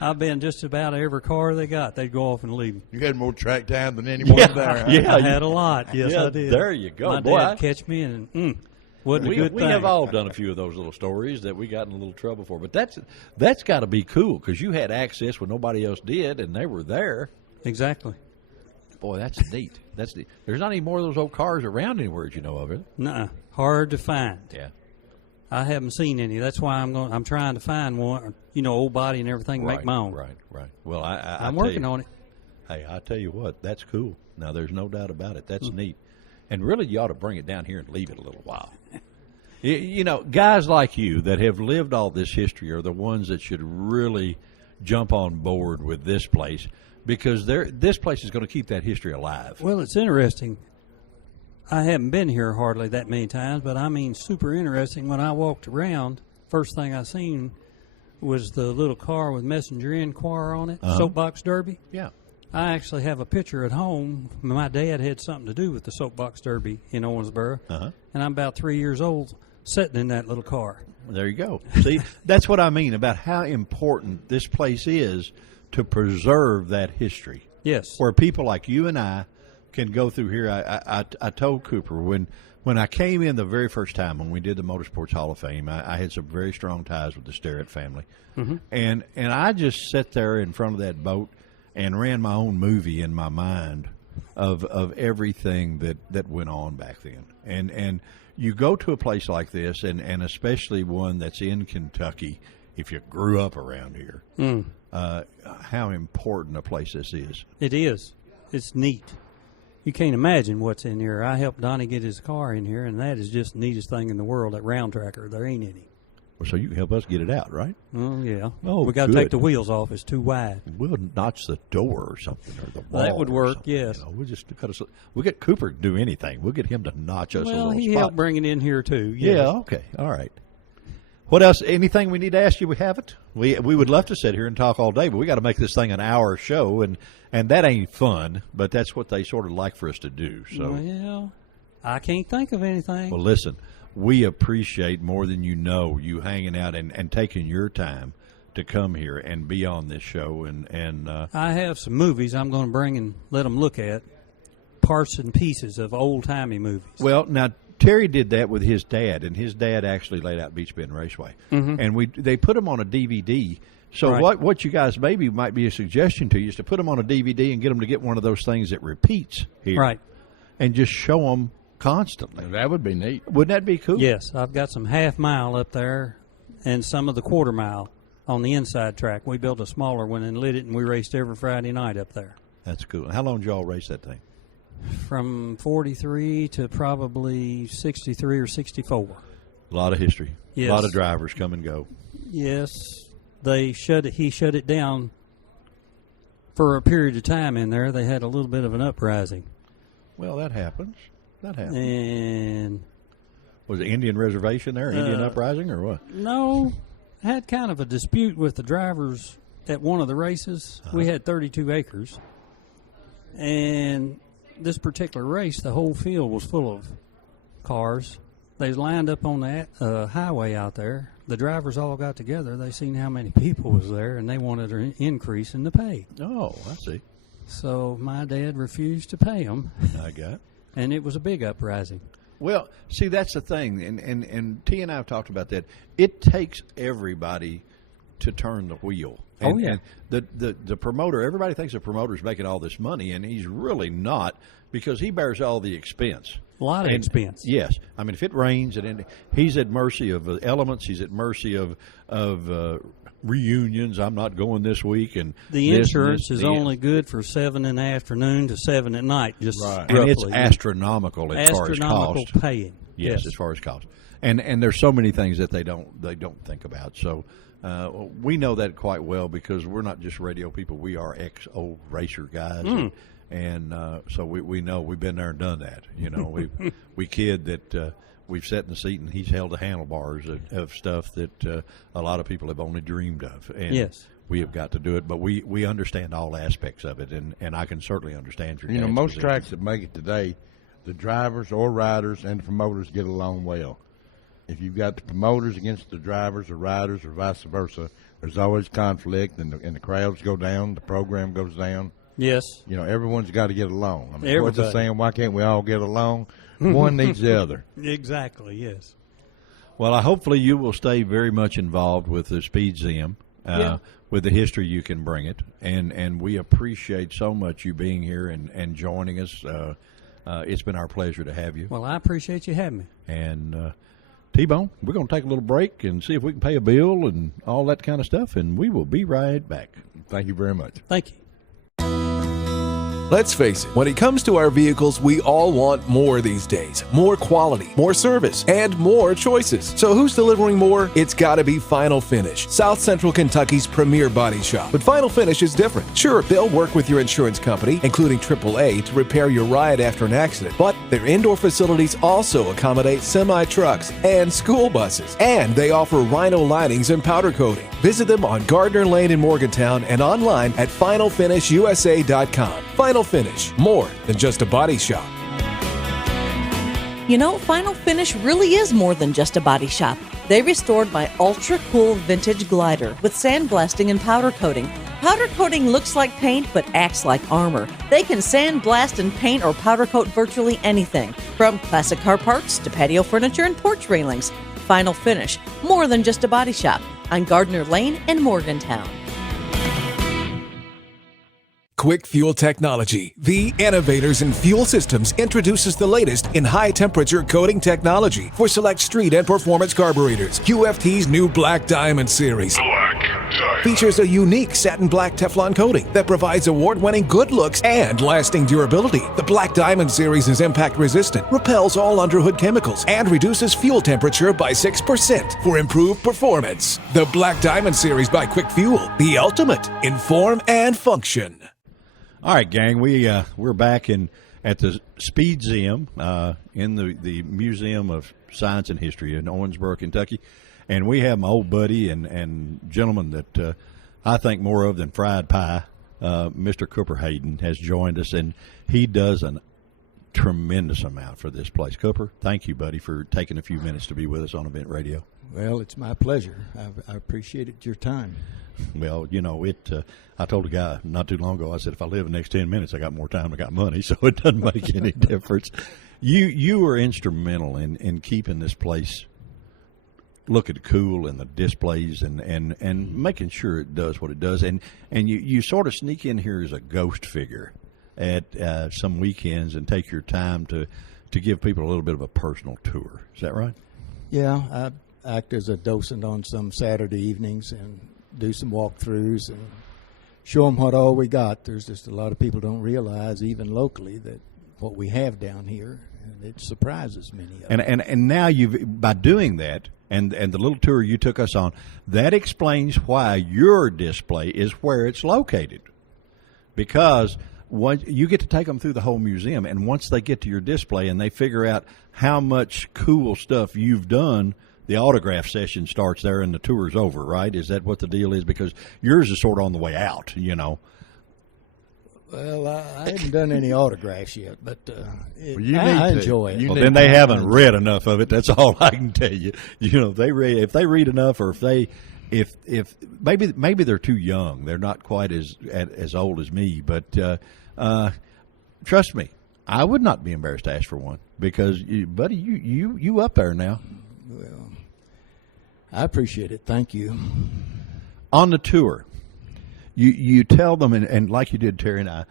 I've been just about every car they got. They'd go off and leave them. You had more track time than anyone there. Huh? Yeah, I had a lot. Yes, yeah, I did. there you go. My Boy, dad catch me, and wasn't a good we thing. have all done a few of those little stories that we got in a little trouble for. But that's got to be cool because you had access when nobody else did, and they were there. Exactly. Boy, that's neat. That's neat. There's not any more of those old cars around anywhere, as you know of it. Nuh-uh. Hard to find. Yeah. I haven't seen any. That's why I'm trying to find one. You know, old body and everything. Right, make my own. Right. Well, I'm working on it. Hey, I tell you what, that's cool. Now, there's no doubt about it. That's neat. And really, you ought to bring it down here and leave it a little while. You know, guys like you that have lived all this history are the ones that should really jump on board with this place because this place is going to keep that history alive. Well, it's interesting. I haven't been here hardly that many times, but I mean super interesting. When I walked around, first thing I seen was the little car with Messenger Inn choir on it, Soapbox Derby. Yeah. I actually have a picture at home. My dad had something to do with the soapbox derby in Owensboro, and I'm about 3 years old, sitting in that little car. There you go. See, that's what I mean about how important this place is to preserve that history. Yes. Where people like you and I can go through here. I told Cooper when I came in the very first time when we did the Motorsports Hall of Fame, I had some very strong ties with the Sterrett family. And I just sat there in front of that boat and ran my own movie in my mind of everything that went on back then. And you go to a place like this, and especially one that's in Kentucky, if you grew up around here, how important a place this is. It is. It's neat. You can't imagine what's in here. I helped Donnie get his car in here, and that is just the neatest thing in the world, that round tracker. There ain't any. Well, so you can help us get it out, right? Oh, yeah. Oh, we got to good. take the wheels off. It's too wide. We'll notch the door or something, or the wall. That would or work, something, yes. You know, we'll get Cooper to do anything. We'll get him to notch us a Well, little he spot. helped bring it in here, too. Yes. Yeah, okay. All right. What else? Anything we need to ask you? We haven't. We would love to sit here and talk all day, but we got to make this thing an hour show, and that ain't fun. But that's what they sort of like for us to do. So, Well, I can't think of anything. well, listen, we appreciate more than you know you hanging out and taking your time to come here and be on this show. And I have some movies I'm going to bring and let them look at, parts and pieces of old-timey movies. well, now Terry did that with his dad, and his dad actually laid out Beach Bend Raceway, and they put them on a DVD. So Right. what you guys maybe might be a suggestion to you is to put them on a DVD and get them to get one of those things that repeats here, Right. and just show them constantly. That would be neat. Wouldn't that be cool? Yes, I've got some half-mile up there and some of the quarter-mile on the inside track. We built a smaller one and lit it, and we raced every Friday night up there. That's cool. How long did y'all race that thing? From 43 to probably 63 or 64. A lot of history. Yes. A lot of drivers come and go. Yes, he shut it down for a period of time in there. They had a little bit of an uprising. Well, that happens. That happens. And Was it Indian reservation there, Indian uprising, or what? no, had kind of a dispute with the drivers at one of the races. We had 32 acres. And this particular race, the whole field was full of cars. They lined up on that highway out there. The drivers all got together. They seen how many people was there, and they wanted an increase in the pay. Oh, I see. So my dad refused to pay them, I got. and it was a big uprising. Well, see, that's the thing, and T and I have talked about that. It takes everybody to turn the wheel. Oh, And, yeah. and the promoter, everybody thinks the promoter's making all this money, and he's really not, because he bears all the expense. A lot of expense. Yes. I mean, if it rains, he's at mercy of the elements. He's at mercy of reunions. I'm not going this week. And The this, insurance this, is the- only good for 7 in the afternoon to 7 at night, just Right. roughly. And it's astronomical as far as Astronomical cost. paying. Yes, as far as cost, and there's so many things that they don't think about. So we know that quite well, because we're not just radio people; we are ex-old racer guys, and so we know, we've been there and done that. You know, we kid that we've sat in the seat and he's held the handlebars of stuff that a lot of people have only dreamed of. And Yes. we have got to do it, but we understand all aspects of it, and I can certainly understand your. You know, dad's most position. tracks that make it today, the drivers or riders and the promoters get along well. If you've got the promoters against the drivers or riders or vice versa, there's always conflict, and the crowds go down, the program goes down. Yes. You know, everyone's got to get along. I mean, what's the Everybody. saying? Why can't we all get along? One needs the other. Exactly, yes. Well, hopefully you will stay very much involved with the Speedzeum, Yeah. with the history you can bring it, and we appreciate so much you being here and joining us. It's been our pleasure to have you. Well, I appreciate you having me. And T-Bone, we're going to take a little break and see if we can pay a bill and all that kind of stuff, and we will be right back. Thank you very much. Thank you. Let's face it, when it comes to our vehicles, we all want more these days. More quality, more service, and more choices. So who's delivering more? It's gotta be Final Finish, South Central Kentucky's premier body shop. But Final Finish is different. Sure, they'll work with your insurance company, including AAA, to repair your ride after an accident. But their indoor facilities also accommodate semi-trucks and school buses. And they offer Rhino linings and powder coating. Visit them on Gardner Lane in Morgantown and online at finalfinishusa.com. Final Finish, more than just a body shop. You know, Final Finish really is more than just a body shop. They restored my ultra-cool vintage glider with sandblasting and powder coating. Powder coating looks like paint but acts like armor. They can sandblast and paint or powder coat virtually anything, from classic car parts to patio furniture and porch railings. Final Finish, more than just a body shop, on Gardner Lane in Morgantown. Quick Fuel Technology, the innovators in fuel systems, introduces the latest in high-temperature coating technology for select street and performance carburetors. QFT's new Black Diamond series features a unique satin black Teflon coating that provides award-winning good looks and lasting durability. The Black Diamond series is impact-resistant, repels all underhood chemicals, and reduces fuel temperature by 6% for improved performance. The Black Diamond series by Quick Fuel, the ultimate in form and function. All right, gang, we're back at the Speedzeum in the Museum of Science and History in Owensboro, Kentucky, and we have my old buddy and gentleman that I think more of than fried pie, Mr. Cooper Hayden, has joined us, and he does a tremendous amount for this place. Cooper, thank you, buddy, for taking a few minutes to be with us on Event Radio. Well, it's my pleasure. I appreciated your time. Well, you know, I told a guy not too long ago, I said, if I live the next 10 minutes, I got more time, I got money, so it doesn't make any difference. You were instrumental in keeping this place looking cool and the displays and making sure it does what it does. And you sort of sneak in here as a ghost figure at some weekends and take your time to give people a little bit of a personal tour. Is that right? Yeah, I act as a docent on some Saturday evenings and do some walkthroughs and show them what all we got. There's just a lot of people don't realize, even locally, that what we have down here, and it surprises many of them. And now by doing that, and the little tour you took us on, that explains why your display is where it's located. Because you get to take them through the whole museum, and once they get to your display and they figure out how much cool stuff you've done, the autograph session starts there and the tour's over, right? Is that what the deal is? Because yours is sort of on the way out, you know. Well, I haven't done any autographs yet, but I enjoy it. Well, then they haven't read enough of it. That's all I can tell you. You know, if they read enough, or if maybe they're too young, they're not quite as old as me. But trust me, I would not be embarrassed to ask for one because, buddy, you up there now. Well, I appreciate it. Thank you. On the tour, you tell them, and like you did, Terry and I,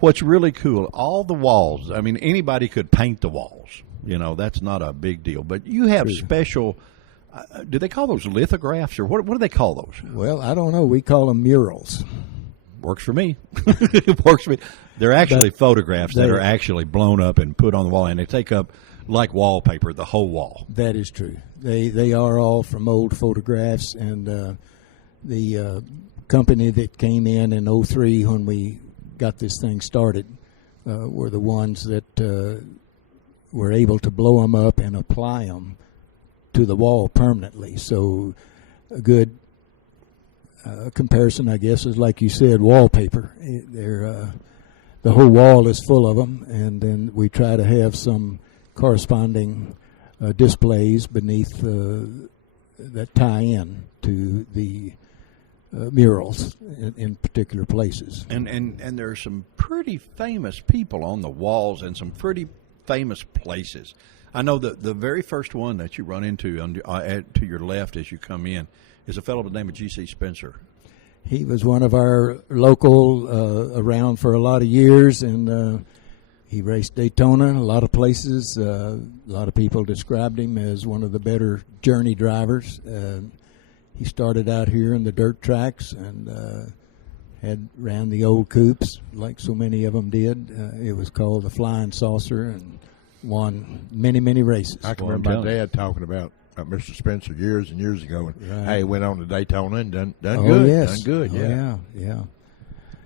what's really cool, all the walls, I mean, anybody could paint the walls. You know, that's not a big deal. But you have special, do they call those lithographs, or what do they call those? Well, I don't know. We call them murals. Works for me. It works for me. They're actually photographs that are actually blown up and put on the wall, and they take up, like wallpaper, the whole wall. That is true. They are all from old photographs, and the company that came in 2003 when we got this thing started were the ones that were able to blow them up and apply them to the wall permanently. So a good comparison, I guess, is like you said, wallpaper. They're the whole wall is full of them, and then we try to have some corresponding displays beneath that tie in to the murals in particular places. And there are some pretty famous people on the walls and some pretty famous places. I know that the very first one that you run into to your left as you come in is a fellow by the name of G.C. Spencer. He was one of our local, around for a lot of years, and he raced Daytona in a lot of places. A lot of people described him as one of the better journey drivers. He started out here in the dirt tracks and ran the old coops like so many of them did. It was called the Flying Saucer and won many races. I can remember my dad talking about Mr. Spencer years and years ago. And, hey, went on to Daytona and done good. Yes. Done good, yeah.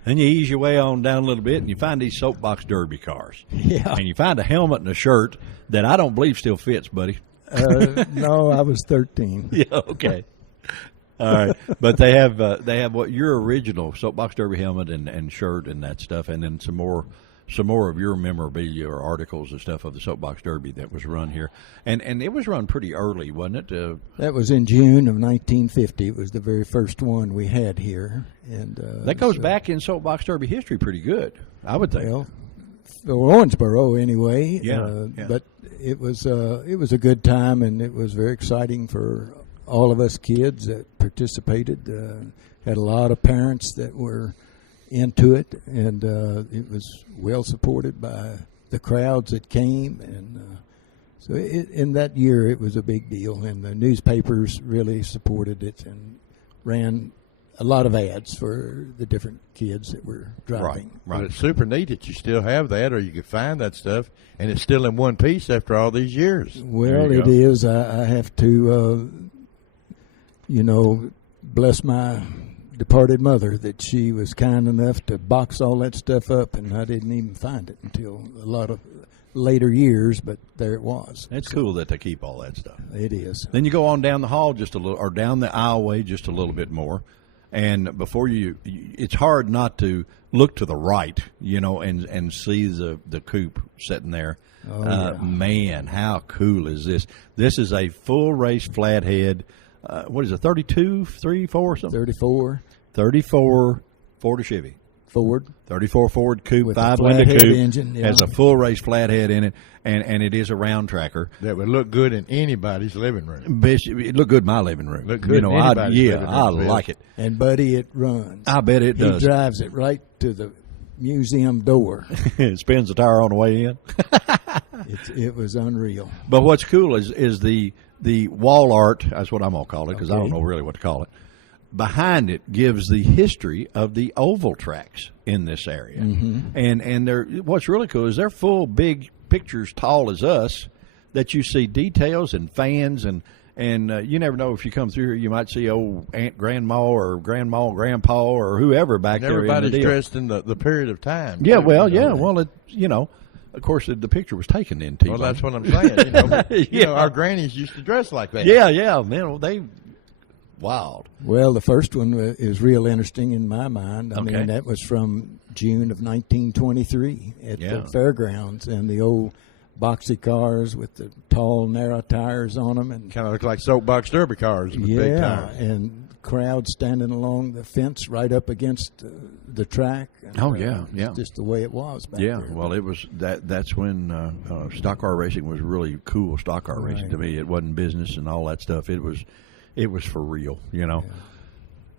Then you ease your way on down a little bit, and you find these soapbox derby cars. Yeah. And you find a helmet and a shirt that I don't believe still fits, buddy. No, I was 13. Yeah, okay. All right, but they have what your original soapbox derby helmet and shirt and that stuff, and then some more of your memorabilia or articles and stuff of the soapbox derby that was run here, and it was run pretty early, wasn't it? That was in June of 1950. It was the very first one we had here, and that goes back in soapbox derby history pretty good, I would think. Well, for Owensboro anyway. Yeah. But it was a good time, and it was very exciting for all of us kids that participated. Had a lot of parents that were into it, and it was well supported by the crowds that came, and so in that year it was a big deal, and the newspapers really supported it and ran a lot of ads for the different kids that were driving. Right. But it's super neat that you still have that, or you can find that stuff, and it's still in one piece after all these years. Well, it is. I have to, bless my departed mother that she was kind enough to box all that stuff up, and I didn't even find it until a lot of later years, but there it was. It's cool that they keep all that stuff. It is. Then you go on down the hall just a little, or down the aisleway just a little bit more, and before it's hard not to look to the right, and see the coupe sitting there. Oh, yeah. Man, how cool is this? This is a full race flathead. What is it, 32, 3, 4 something? 34. 34 Ford or Chevy. Ford. 34 Ford coupe, With a 5-window flathead coupe. engine, yeah. Has a full race flathead in it, and it is a round tracker. That would look good in anybody's living room. It looked good in my living room. Look good in anybody's living room. I like it. And, buddy, it runs. I bet it does. He drives it right to the museum door. It spins the tire on the way in. It was unreal. But what's cool is the wall art, that's what I'm going to call it, because I don't know really what to call it. Behind it gives the history of the oval tracks in this area. Mm-hmm. And what's really cool is they're full big pictures tall as us that you see details and fans and you never know if you come through here, you might see old Aunt Grandma or Grandma and Grandpa or whoever back and there. Everybody's in the deal. Dressed in the period of time. Yeah, too, well, of course, the picture was taken in T-Bone. Well, that's what I'm saying. But, our grannies used to dress like that. Yeah, man, they wild. Well, the first one is real interesting in my mind. I Okay. mean, that was from June of 1923 at the fairgrounds, and the old boxy cars with the tall, narrow tires on them, and kind of look like soapbox derby cars with big tires. And crowds standing along the fence right up against the track. And, yeah. just the way it was back there. Well, it was that's when stock car racing was really cool. Stock car racing to me, it wasn't business and all that stuff. It was for real, Yeah.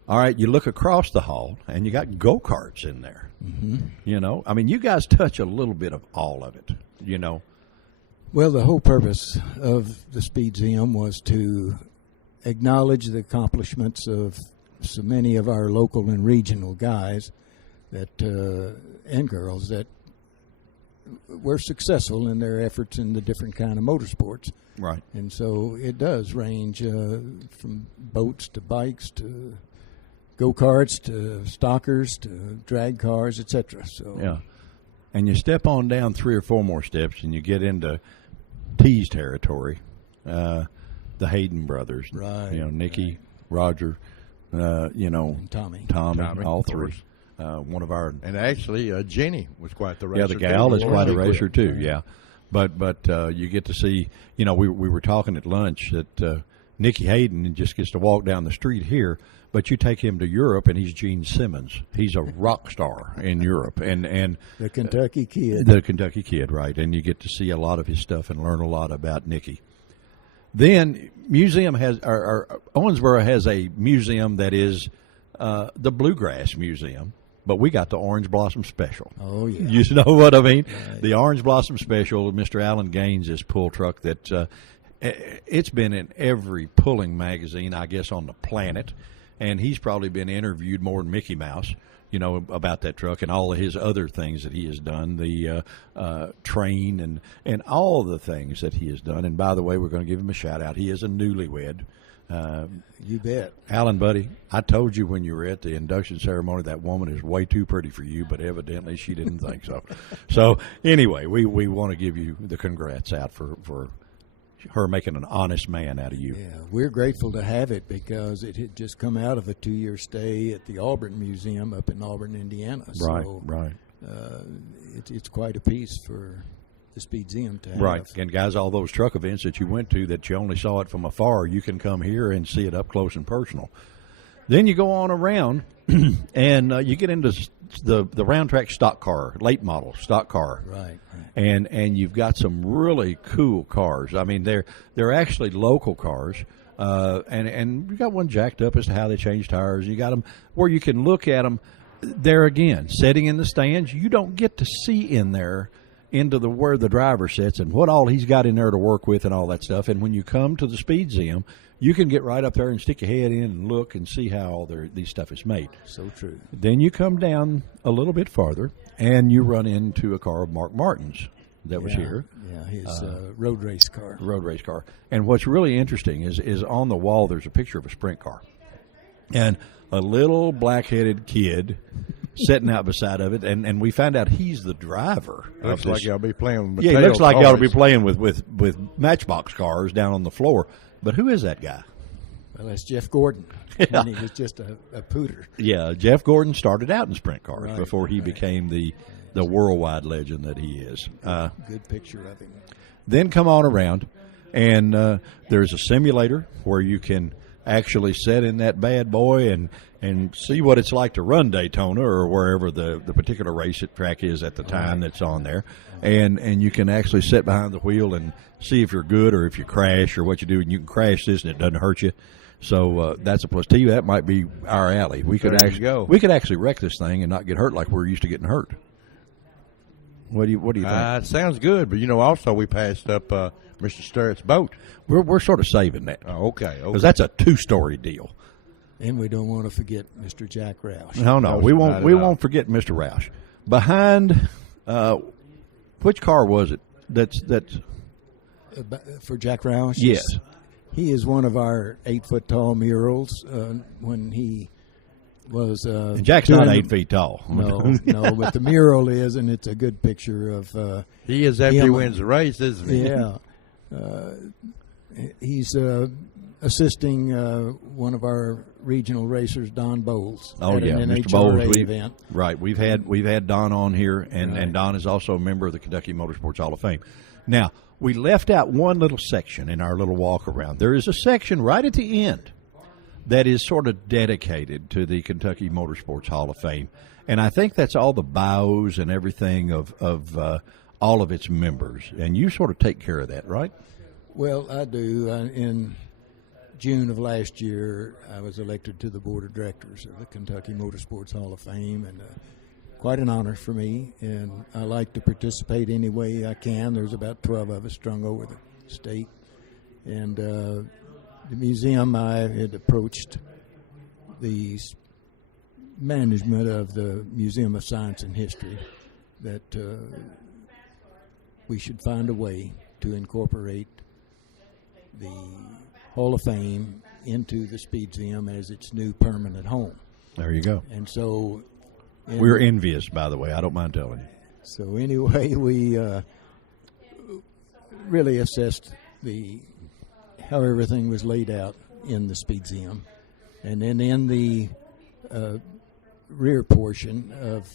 All right, you look across the hall and you got go-karts in there. Mm-hmm. I mean, you guys touch a little bit of all of it. Well, the whole purpose of the Speedzeum was to acknowledge the accomplishments of so many of our local and regional guys and girls that were successful in their efforts in the different kind of motorsports. Right. And so it does range from boats to bikes to go-karts to stockers to drag cars, etc. So Yeah. And you step on down 3 or 4 more steps and you get into T's territory. The Hayden brothers. Right. Nicky, Roger, and Tommy, all three. One of our and actually Jenny was quite the racer. the gal too. is quite a racer too. Yeah, but you get to see. We were talking at lunch that Nicky Hayden just gets to walk down the street here, but you take him to Europe and he's Gene Simmons. He's a rock star in Europe, and the Kentucky kid. The Kentucky kid, right? And you get to see a lot of his stuff and learn a lot about Nicky. Then Owensboro has a museum that is the Bluegrass Museum, but we got the Orange Blossom Special. Oh, yeah. You know what I mean? Right. The Orange Blossom Special, Mr. Alan Gaines' pull truck that it's been in every pulling magazine, I guess, on the planet. and he's probably been interviewed more than Mickey Mouse, about that truck and all of his other things that he has done, the train and all the things that he has done. And by the way, we're going to give him a shout out. He is a newlywed. You bet. Alan, buddy, I told you when you were at the induction ceremony that woman is way too pretty for you, but evidently she didn't think so. So anyway, we want to give you the congrats out for her making an honest man out of you. Yeah, we're grateful to have it because it had just come out of a 2-year stay at the Auburn Museum up in Auburn, Indiana. Right, so, right. It's quite a piece for the Speedzeum to have. Right, and guys, all those truck events that you went to that you only saw it from afar, you can come here and see it up close and personal. Then you go on around, and you get into the round track stock car, late model stock car. Right. And you've got some really cool cars. I mean, they're actually local cars, and you got one jacked up as to how they change tires. You got them where you can look at them. There again, sitting in the stands, you don't get to see in there into where the driver sits and what all he's got in there to work with and all that stuff. And when you come to the Speedzeum, you can get right up there and stick your head in and look and see how all these stuff is made. So true. Then you come down a little bit farther, and you run into a car of Mark Martin's that was here. Yeah, his road race car. Road race car. And what's really interesting is on the wall there's a picture of a sprint car. And a little black-headed kid sitting out beside of it, and we found out he's the driver. Looks like y'all be playing with it looks like y'all be playing with Matchbox cars down on the floor. But who is that guy? Well, that's Jeff Gordon. Yeah. And he was just a pooter. Yeah, Jeff Gordon started out in sprint cars Right, before he became the worldwide legend that he is. Good picture of him. Then come on around, and there's a simulator where you can actually sit in that bad boy and see what it's like to run Daytona or wherever the particular race track is at the time that's on there. And you can actually sit behind the wheel and see if you're good or if you crash or what you do. And you can crash this and it doesn't hurt you. So that's a plus. To you, that might be our alley. We could actually wreck this thing and not get hurt like we're used to getting hurt. What do you think? It sounds good, but also we passed up Mr. Sturrett's boat. We're sort of saving that. Oh, okay. Because that's a 2-story deal. And we don't want to forget Mr. Jack Roush. No, we won't forget Mr. Roush. Behind, which car was it? That's for Jack Roush. Yes, he is one of our 8-foot-tall murals. When he was, and Jack's not 8 feet tall. No, but the mural is, and it's a good picture of. He is after he wins the race, isn't he? Yeah, he's assisting one of our regional racers, Don Bowles. Oh at yeah, an Mr. NHRA Bowles. Event. Right, we've had Don on here, and Don is also a member of the Kentucky Motorsports Hall of Fame. Now, we left out one little section in our little walk around. There is a section right at the end that is sort of dedicated to the Kentucky Motorsports Hall of Fame, and I think that's all the bios and everything of all of its members, and you sort of take care of that, right? Well, I do. In June of last year, I was elected to the board of directors of the Kentucky Motorsports Hall of Fame, and quite an honor for me. And I like to participate any way I can. There's about 12 of us strung over the state. And the museum, I had approached the management of the Museum of Science and History that we should find a way to incorporate the Hall of Fame into the Speedzeum as its new permanent home. There you go. And so... We're envious, by the way. I don't mind telling you. So anyway, we really assessed how everything was laid out in the Speedzeum. And then in the rear portion of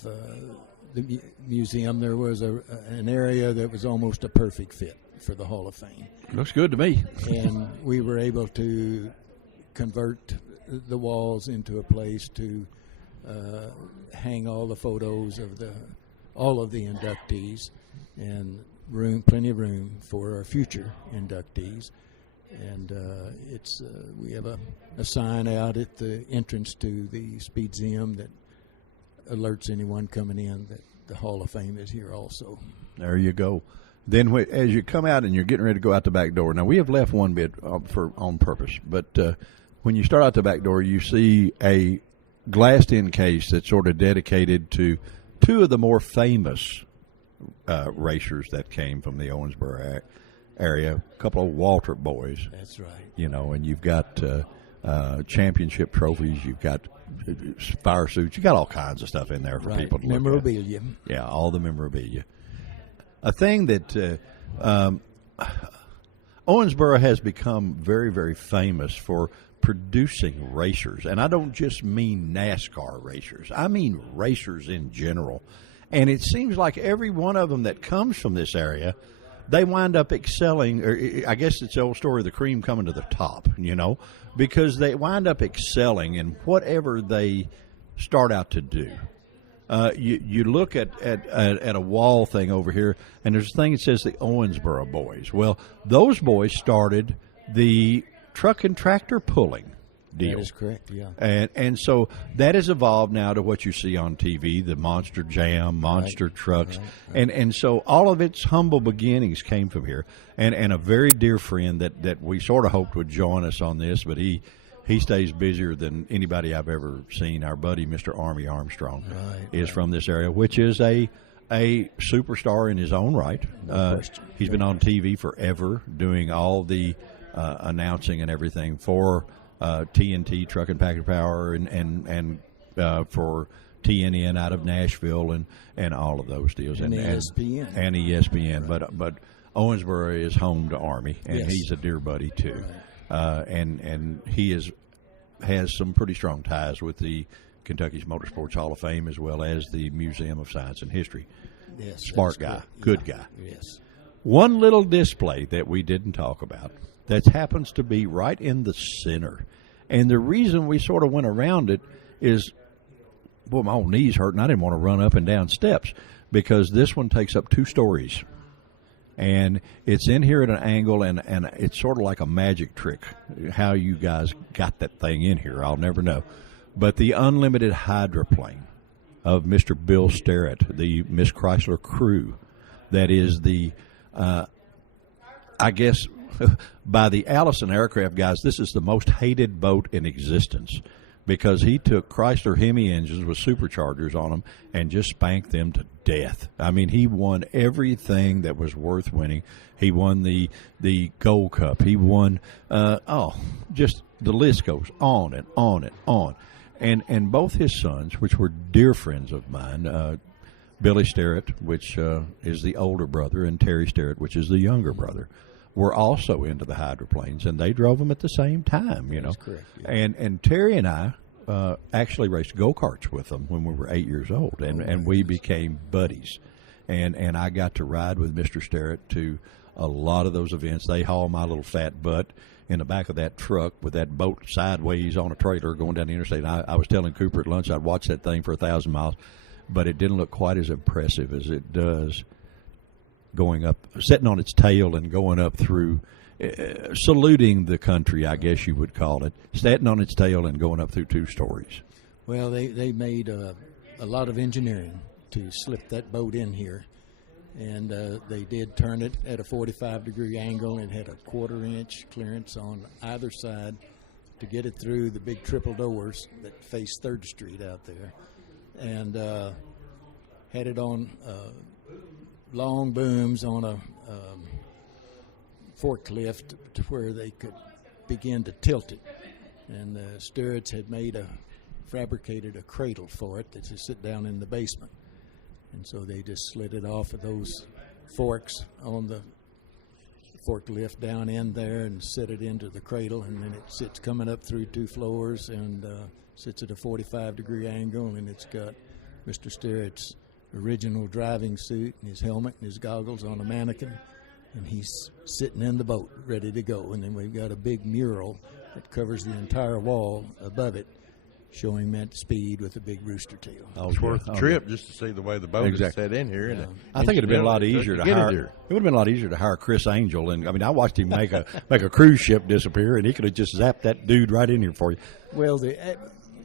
the museum, there was an area that was almost a perfect fit for the Hall of Fame. Looks good to me. And we were able to convert the walls into a place to hang all the photos of all of the inductees, and plenty of room for our future inductees. And we have a sign out at the entrance to the Speedzeum that alerts anyone coming in that the Hall of Fame is here also. There you go. Then as you come out and you're getting ready to go out the back door, now we have left one bit on purpose, but when you start out the back door, you see a glassed-in case that's sort of dedicated to two of the more famous racers that came from the Owensboro area, a couple of Waltrip boys. That's right. You know, and you've got championship trophies, you've got fire suits, you got all kinds of stuff in there for people to look at. Memorabilia. Yeah, all the memorabilia. A thing that Owensboro has become very, very famous for producing racers, and I don't just mean NASCAR racers. I mean racers in general. And it seems like every one of them that comes from this area, they wind up excelling, or I guess it's the old story of the cream coming to the top, you know, because they wind up excelling in whatever they start out to do. You look at a wall thing over here, and there's a thing that says the Owensboro boys. Well, those boys started the truck and tractor pulling deal. That is correct, yeah. And so that has evolved now to what you see on TV, the Monster Jam, Monster Trucks. Right. And so all of its humble beginnings came from here. And a very dear friend that we sort of hoped would join us on this, but he stays busier than anybody I've ever seen. Our buddy, Mr. Army Armstrong, is from this area, which is a superstar in his own right. He's been on TV forever doing all the announcing and everything for TNT, Truck and Packer Power, and for TNN out of Nashville and all of those deals. And ESPN. And ESPN. Right. But Owensboro is home to Army, and he's a dear buddy too. Right. And he has some pretty strong ties with the Kentucky's Motorsports Hall of Fame as well as the Museum of Science and History. Yes, smart guy, good guy. Yes. One little display that we didn't talk about that happens to be right in the center. And the reason we sort of went around it is, well, my old knees hurt and I didn't want to run up and down steps because this one takes up 2 stories. And it's in here at an angle, and it's sort of like a magic trick. How you guys got that thing in here, I'll never know. But the unlimited hydroplane of Mr. Bill Sterrett, the Miss Chrysler crew, that is the, I guess, by the Allison Aircraft guys, this is the most hated boat in existence because he took Chrysler Hemi engines with superchargers on them and just spanked them to death. I mean, he won everything that was worth winning. He won the Gold Cup. He won, just the list goes on and on and on. And both his sons, which were dear friends of mine, Billy Sterrett, which is the older brother, and Terry Sterrett, which is the younger brother, were also into the hydroplanes, and they drove them at the same time, you know. That's correct. Yeah. And Terry and I actually raced go-karts with them when we were 8 years old, and we became buddies. And I got to ride with Mr. Sterrett to a lot of those events. They haul my little fat butt in the back of that truck with that boat sideways on a trailer going down the interstate. And I was telling Cooper at lunch I'd watch that thing for 1,000 miles, but it didn't look quite as impressive as it does going up, sitting on its tail and going up through, saluting the country, I guess you would call it, sitting on its tail and going up through 2 stories. Well, they made a lot of engineering to slip that boat in here, and they did turn it at a 45-degree angle and had a 1/4-inch clearance on either side to get it through the big triple doors that face 3rd Street out there, and had it on long booms on a forklift to where they could begin to tilt it. And the Sterretts had fabricated a cradle for it to sit down in the basement. And so they just slid it off of those forks on the forklift down in there and set it into the cradle, and then it sits coming up through 2 floors and sits at a 45-degree angle, and it's got Mr. Sterrett's original driving suit and his helmet and his goggles on a mannequin, and he's sitting in the boat ready to go. And then we've got a big mural that covers the entire wall above it showing him at speed with a big rooster tail. It's worth the trip just to see the way the boat is set in here. Yeah. I think it'd have been a lot easier to hire. It would have been a lot easier to hire Chris Angel, and I mean, I watched him make a cruise ship disappear, and he could have just zapped that dude right in here for you. Well, the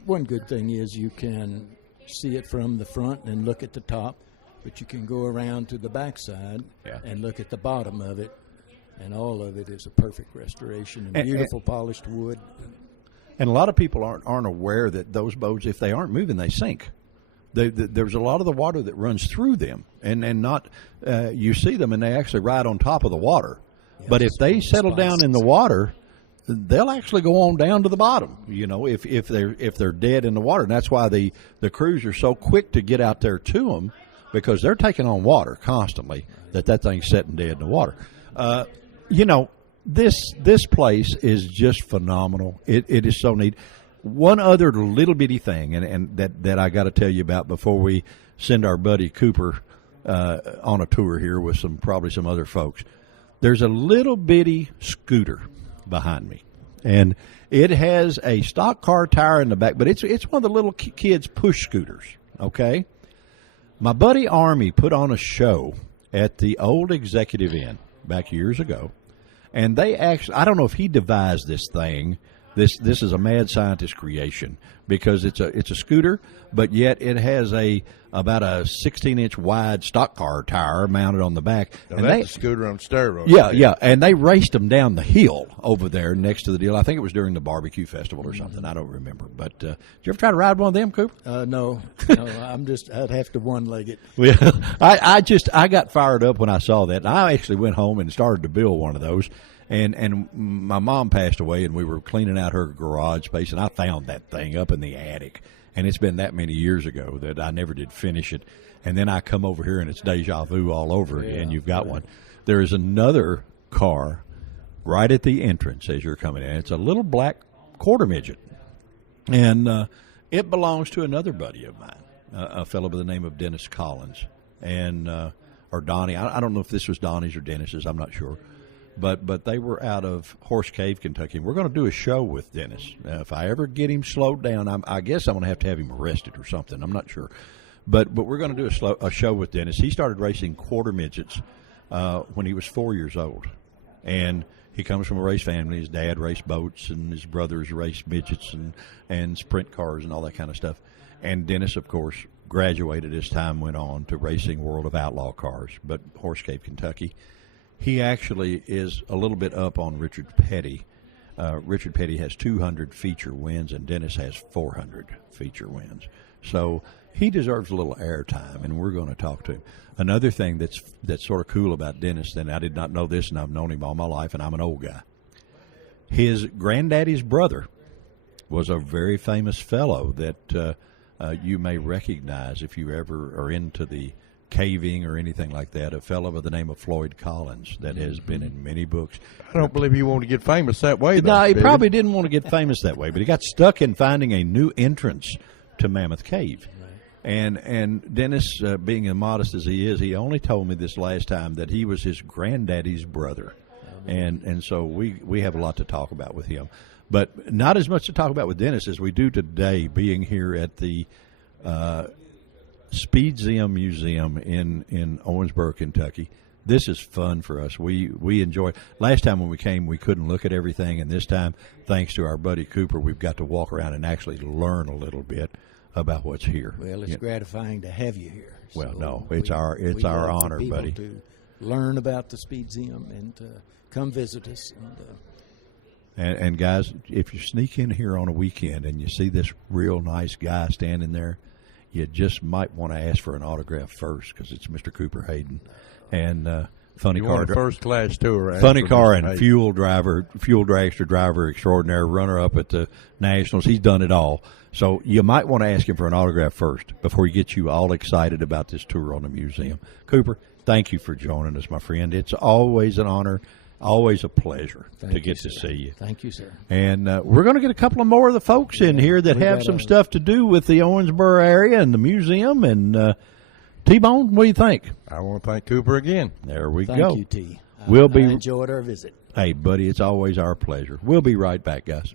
one good thing is you can see it from the front and look at the top, but you can go around to the backside and look at the bottom of it, and all of it is a perfect restoration and beautiful polished wood. And a lot of people aren't aware that those boats, if they aren't moving, they sink. There's a lot of the water that runs through them, and not you see them and they actually ride on top of the water. Yeah, but if they settle down in the water, they'll actually go on down to the bottom. If they're dead in the water, and that's why the crews are so quick to get out there to them, because they're taking on water constantly. That thing's sitting dead in the water. This place is just phenomenal. It is so neat. One other little bitty thing, and that I got to tell you about before we send our buddy Cooper on a tour here with probably some other folks. There's a little bitty scooter behind me, and it has a stock car tire in the back, but it's one of the little kids' push scooters. Okay, my buddy Army put on a show at the old Executive Inn back years ago, and they actually, I don't know if he devised this thing. This is a mad scientist creation, because it's a scooter, but yet it has about a 16-inch wide stock car tire mounted on the back. Now and that's a scooter on steroids. Yeah, and they raced them down the hill over there next to the deal. I think it was during the barbecue festival or something. I don't remember. But did you ever try to ride one of them, Cooper? No, I'd have to one-leg it. Well, I got fired up when I saw that, and I actually went home and started to build one of those. And my mom passed away, and we were cleaning out her garage space, and I found that thing up in the attic. And it's been that many years ago that I never did finish it. And then I come over here, and it's deja vu all over again. You've got one. There is another car right at the entrance as you're coming in. It's a little black quarter midget. And it belongs to another buddy of mine, a fellow by the name of Dennis Collins. Or Donnie. I don't know if this was Donnie's or Dennis's. I'm not sure. But they were out of Horse Cave, Kentucky. And we're going to do a show with Dennis. If I ever get him slowed down, I guess I'm going to have him arrested or something. I'm not sure. But we're going to do a show with Dennis. He started racing quarter midgets when he was 4 years old. And he comes from a race family. His dad raced boats, and his brothers raced midgets and sprint cars and all that kind of stuff. And Dennis, of course, graduated as time went on to racing World of Outlaw cars, but Horse Cave, Kentucky. He actually is a little bit up on Richard Petty. Richard Petty has 200 feature wins, and Dennis has 400 feature wins. So he deserves a little airtime, and we're going to talk to him. Another thing that's sort of cool about Dennis, and I did not know this, and I've known him all my life, and I'm an old guy. His granddaddy's brother was a very famous fellow that you may recognize if you ever are into the caving or anything like that, a fellow by the name of Floyd Collins that has been in many books. I don't believe he wanted to get famous that way, though. No, he probably didn't want to get famous that way, but he got stuck in finding a new entrance to Mammoth Cave. And Dennis, being as modest as he is, he only told me this last time that he was his granddaddy's brother. And so we have a lot to talk about with him. But not as much to talk about with Dennis as we do today, being here at the Speedzeum Museum in Owensboro, Kentucky. This is fun for us. We enjoy. Last time when we came, we couldn't look at everything, and this time, thanks to our buddy Cooper, we've got to walk around and actually learn a little bit about what's here. Well, it's gratifying to have you here. Well, no, it's our honor, buddy. To learn about the Speedzeum and come visit us. And guys, if you sneak in here on a weekend and you see this real nice guy standing there, you just might want to ask for an autograph first, because it's Mr. Cooper Hayden. And funny you car, want a first class tour. Funny car and fuel dragster driver extraordinaire, runner up at the Nationals. He's done it all. So you might want to ask him for an autograph first before he gets you all excited about this tour on the museum. Cooper, thank you for joining us, my friend. It's always an honor. Always a pleasure to get to see you. Thank you, sir. And we're going to get a couple of more of the folks in here that have some stuff to do with the Owensboro area and the museum. And T-Bone, what do you think? I want to thank Cooper again. There we go. Thank you, T. I enjoyed our visit. Hey, buddy, it's always our pleasure. We'll be right back, guys.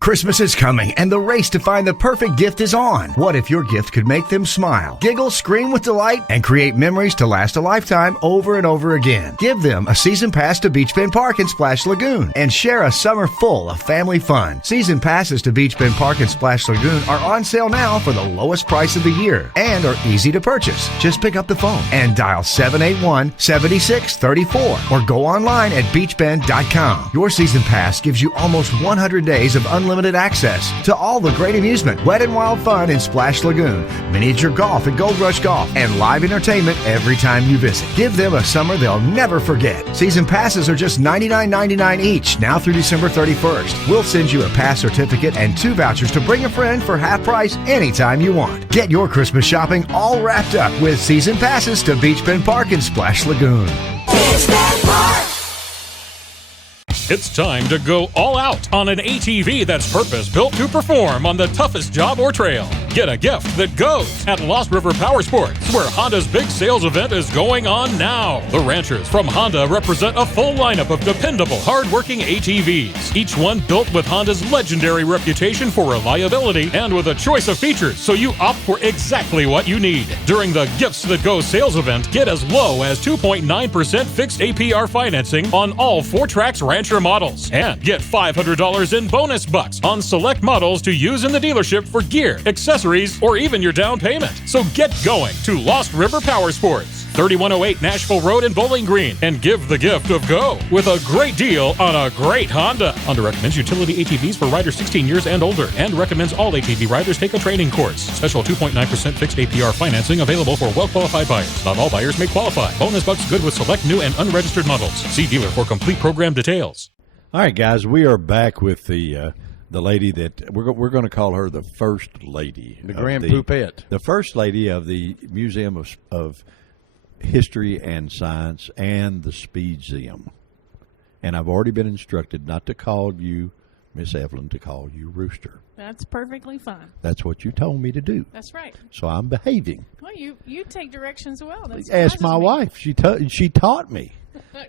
Christmas is coming, and the race to find the perfect gift is on. What if your gift could make them smile, giggle, scream with delight, and create memories to last a lifetime over and over again? Give them a season pass to Beach Bend Park and Splash Lagoon and share a summer full of family fun. Season passes to Beach Bend Park and Splash Lagoon are on sale now for the lowest price of the year and are easy to purchase. Just pick up the phone and dial 781-7634 or go online at beachbend.com. Your season pass gives you almost 100 days of unlimited unlimited access to all the great amusement, Wet and Wild Fun in Splash Lagoon, miniature golf at Gold Rush Golf, and live entertainment every time you visit. Give them a summer they'll never forget. Season passes are just $99.99 each, now through December 31st. We'll send you a pass certificate and 2 vouchers to bring a friend for half price anytime you want. Get your Christmas shopping all wrapped up with season passes to Beach Bend Park and Splash Lagoon. Beach Bend Park. It's time to go all out on an ATV that's purpose-built to perform on the toughest job or trail. Get a gift that goes at Lost River Power Sports, where Honda's big sales event is going on now. The ranchers from Honda represent a full lineup of dependable, hard-working ATVs, each one built with Honda's legendary reputation for reliability and with a choice of features, so you opt for exactly what you need. During the Gifts That Go sales event, get as low as 2.9% fixed APR financing on all 4Trax Rancher models, and get $500 in bonus bucks on select models to use in the dealership for gear, accessories, or even your down payment. So get going to Lost River Power Sports, 3108 Nashville Road in Bowling Green, and give the gift of go with a great deal on a great Honda. Honda recommends utility ATVs for riders 16 years and older, and recommends all ATV riders take a training course. Special 2.9% fixed APR financing available for well-qualified buyers. Not all buyers may qualify. Bonus bucks good with select new and unregistered models. See dealer for complete program details. All right, guys, we are back with the lady that we're going to call her the First Lady. The Grand Poupette. The First Lady of the Museum of History and Science and the Speedzeum. And I've already been instructed not to call you Miss Evelyn, to call you Rooster. That's perfectly fine. That's what you told me to do. That's right. So I'm behaving. Well, you take directions well. That Ask my surprises me. wife. She taught me.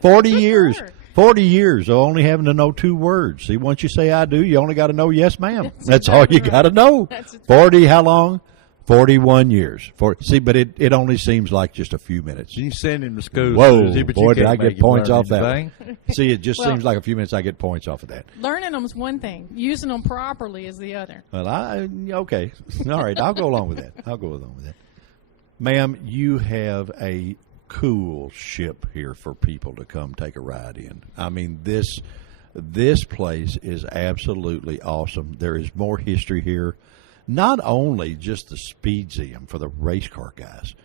40 Good for years. her. 40 years of only having to know 2 words. See, once you say I do, you only got to know yes, ma'am. That's all you got to know. 40, how long? 41 years. See, but it only seems like just a few minutes. You send him to school. Whoa, Susie, but boy, you did I can't make get him points learn off that anything. one. See, it just Well, seems like a few minutes I get points off of that. Learning them is one thing. Using them properly is the other. Well, okay. All right, I'll go along with that. Ma'am, you have a cool ship here for people to come take a ride in. I mean, this place is absolutely awesome. There is more history here. Not only just the Speedzeum for the race car guys,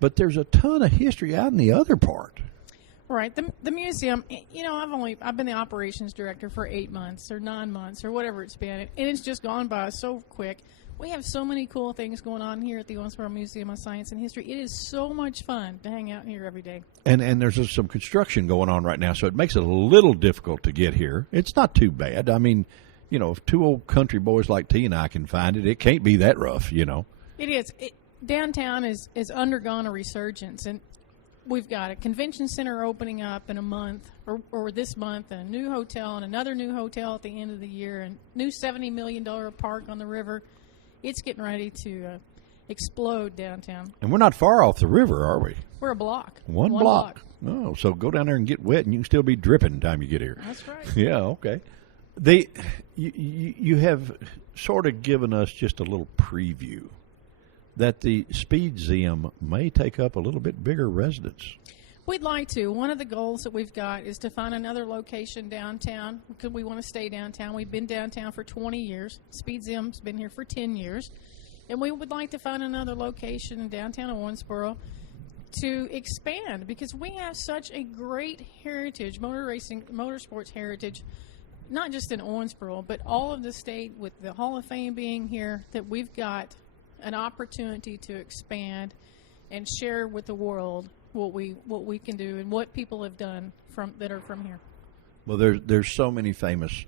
but there's a ton of history out in the other part. Right. The museum, I've been the operations director for 8 months or 9 months or whatever it's been, and it's just gone by so quick. We have so many cool things going on here at the Owensboro Museum of Science and History. It is so much fun to hang out here every day. And there's just some construction going on right now, so it makes it a little difficult to get here. It's not too bad. I mean, if 2 old country boys like T and I can find it, it can't be that rough, It is. Downtown has undergone a resurgence, and we've got a convention center opening up in a month, or this month, a new hotel and another new hotel at the end of the year, and new $70 million park on the river. It's getting ready to explode downtown. And we're not far off the river, are we? We're a block. One block. Oh, so go down there and get wet, and you can still be dripping the time you get here. That's right. Yeah, okay. You have sort of given us just a little preview that the Speedzeum may take up a little bit bigger residence. We'd like to. One of the goals that we've got is to find another location downtown because we want to stay downtown. We've been downtown for 20 years. Speedzeum's been here for 10 years. And we would like to find another location in downtown Owensboro to expand because we have such a great heritage, motorsports heritage, not just in Owensboro, but all of the state with the Hall of Fame being here, that we've got an opportunity to expand and share with the world what we can do and what people have done that are from here. Well, there's so many famous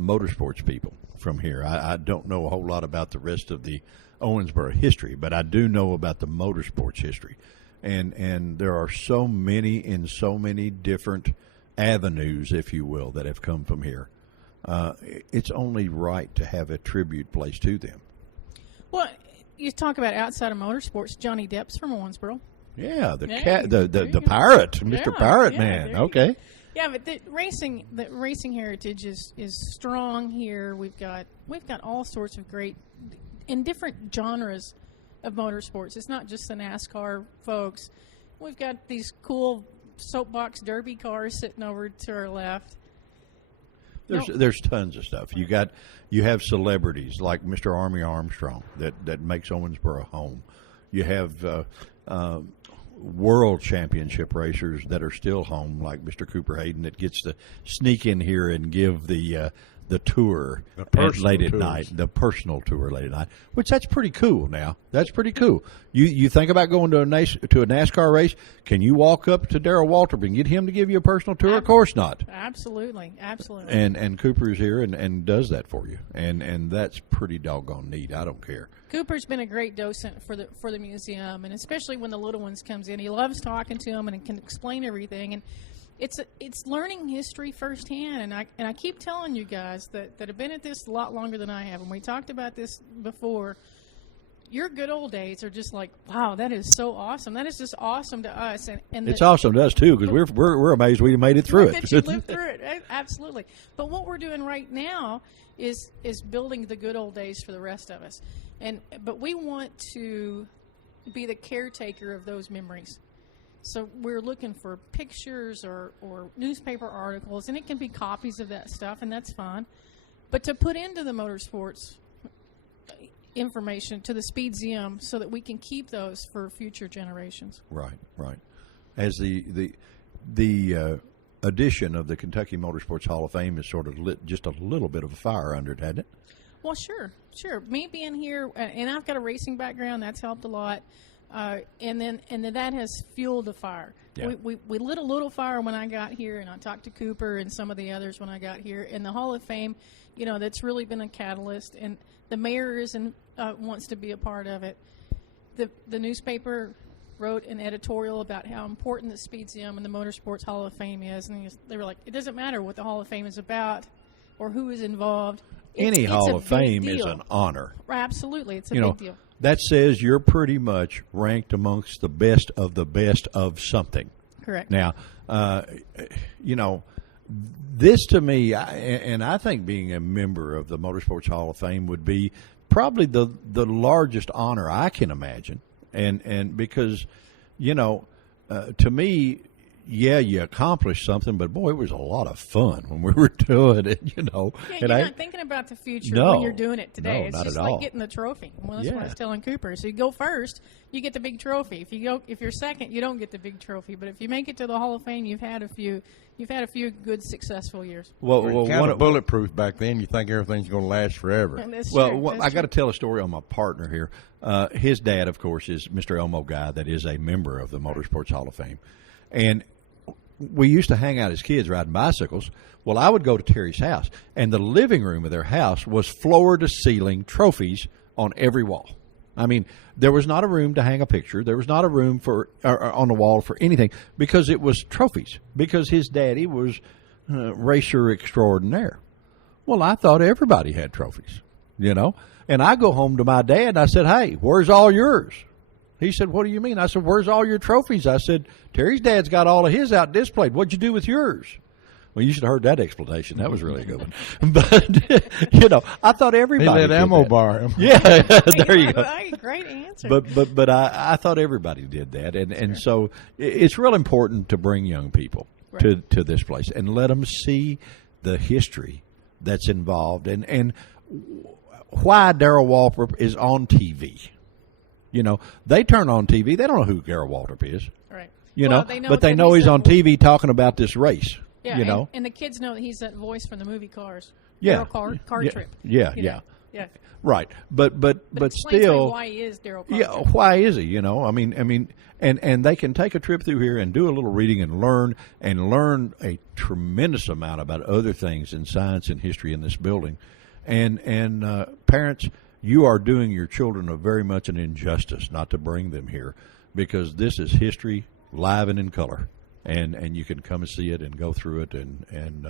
motorsports people from here. I don't know a whole lot about the rest of the Owensboro history, but I do know about the motorsports history, and there are so many in so many different avenues, if you will, that have come from here. It's only right to have a tribute place to them. Well, you talk about outside of motorsports. Johnny Depp's from Owensboro. Yeah, the pirate, Mr. Pirate Man. Okay. Yeah, but the racing heritage is strong here. We've got all sorts of great in different genres of motorsports. It's not just the NASCAR folks. We've got these cool soapbox derby cars sitting over to our left. There's tons of stuff. You have celebrities like Mr. Army Armstrong that makes Owensboro home. You have world championship racers that are still home, like Mr. Cooper Hayden, that gets to sneak in here and give the tour late at night, the personal tour late at night, which that's pretty cool. Now that's pretty cool. You think about going to a NASCAR race? Can you walk up to Darrell Waltrip and get him to give you a personal tour? Of course not. Absolutely. And Cooper's here and does that for you, and that's pretty doggone neat. I don't care. Cooper's been a great docent for the museum, and especially when the little ones comes in, he loves talking to them and can explain everything. And it's learning history firsthand, and I keep telling you guys that have been at this a lot longer than I have, and we talked about this before. Your good old days are just like, wow, that is so awesome. That is just awesome to us, and it's awesome to us too, because we're amazed we made it through it. That you lived through it, absolutely. But what we're doing right now is building the good old days for the rest of us, but we want to be the caretaker of those memories. So we're looking for pictures or newspaper articles, and it can be copies of that stuff, and that's fine. But to put into the motorsports information to the Speedzeum so that we can keep those for future generations. Right. As the addition of the Kentucky Motorsports Hall of Fame has sort of lit just a little bit of a fire under it, hadn't it? Well, sure. Me being here, and I've got a racing background, that's helped a lot. And then that has fueled the fire. Yeah. We lit a little fire when I got here, and I talked to Cooper and some of the others when I got here. And the Hall of Fame, that's really been a catalyst. And the mayor wants to be a part of it. The newspaper wrote an editorial about how important the Speedzeum and the Motorsports Hall of Fame is, and they were like, it doesn't matter what the Hall of Fame is about or who is involved. Any Hall of Fame is an honor. Absolutely, it's a big deal. That says you're pretty much ranked amongst the best of something. Correct. Now, this to me, and I think being a member of the Motorsports Hall of Fame would be probably the largest honor I can imagine. And because, to me, yeah, you accomplished something, but boy, it was a lot of fun when we were doing it, Yeah, and you're not thinking about the future when you're doing it today. It's not just at like all. getting the trophy. Well, that's what I was telling Cooper. So you go first, you get the big trophy. If you're second, you don't get the big trophy. But if you make it to the Hall of Fame, you've had a few good successful years. Well, kind of bulletproof back then. You think everything's going to last forever. That's well, true. I got to tell a story on my partner here. His dad, of course, is Mr. Elmo Guy, that is a member of the Motorsports Hall of Fame, and we used to hang out as kids riding bicycles. Well, I would go to Terry's house, and the living room of their house was floor-to-ceiling trophies on every wall. I mean, there was not a room to hang a picture. There was not a room on the wall for anything because it was trophies, because his daddy was racer extraordinaire. Well, I thought everybody had trophies, And I go home to my dad, and I said, hey, where's all yours? He said, what do you mean? I said, where's all your trophies? I said, Terry's dad's got all of his out displayed. What'd you do with yours? Well, you should have heard that explanation. That was really a good one. But, I thought everybody did Elmo that. Bar him. Yeah, there you go. Great answer. But I thought everybody did that. And so it's real important to bring young people to this place and let them see the history that's involved and why Darrell Waltrip is on TV. They turn on TV. They don't know who Darrell Waltrip is. Right. But they know he's on TV talking about this race. Yeah, and the kids know that he's that voice from the movie Cars. Yeah. Darrell Car Trip. Yeah. Right. But still, why he is Darrell Car yeah, Trip. why is he? I mean, and they can take a trip through here and do a little reading and learn a tremendous amount about other things in science and history in this building. And parents, you are doing your children a very much an injustice not to bring them here, because this is history live and in color, and you can come and see it and go through it, and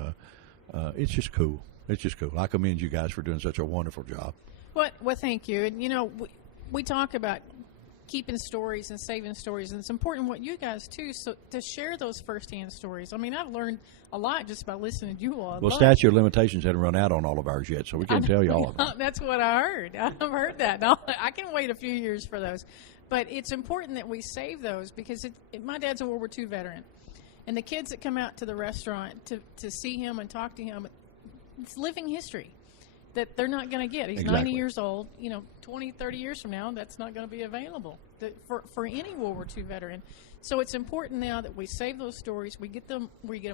it's just cool. It's just cool. I commend you guys for doing such a wonderful job. Well, thank you. And we talk about keeping stories and saving stories, and it's important what you guys too, so to share those firsthand stories. I mean, I've learned a lot just by listening to you all. Well, statute of limitations hadn't run out on all of ours yet, so we can't tell you all of them. That's what I heard. I've heard that. No, I can wait a few years for those, but it's important that we save those, because my dad's a World War II veteran, and the kids that come out to the restaurant to see him and talk to him, it's living history that they're not going to get. He's Exactly. 90 years old. 20, 30 years from now, that's not going to be available for any World War II veteran. So it's important now that we save those stories. We get them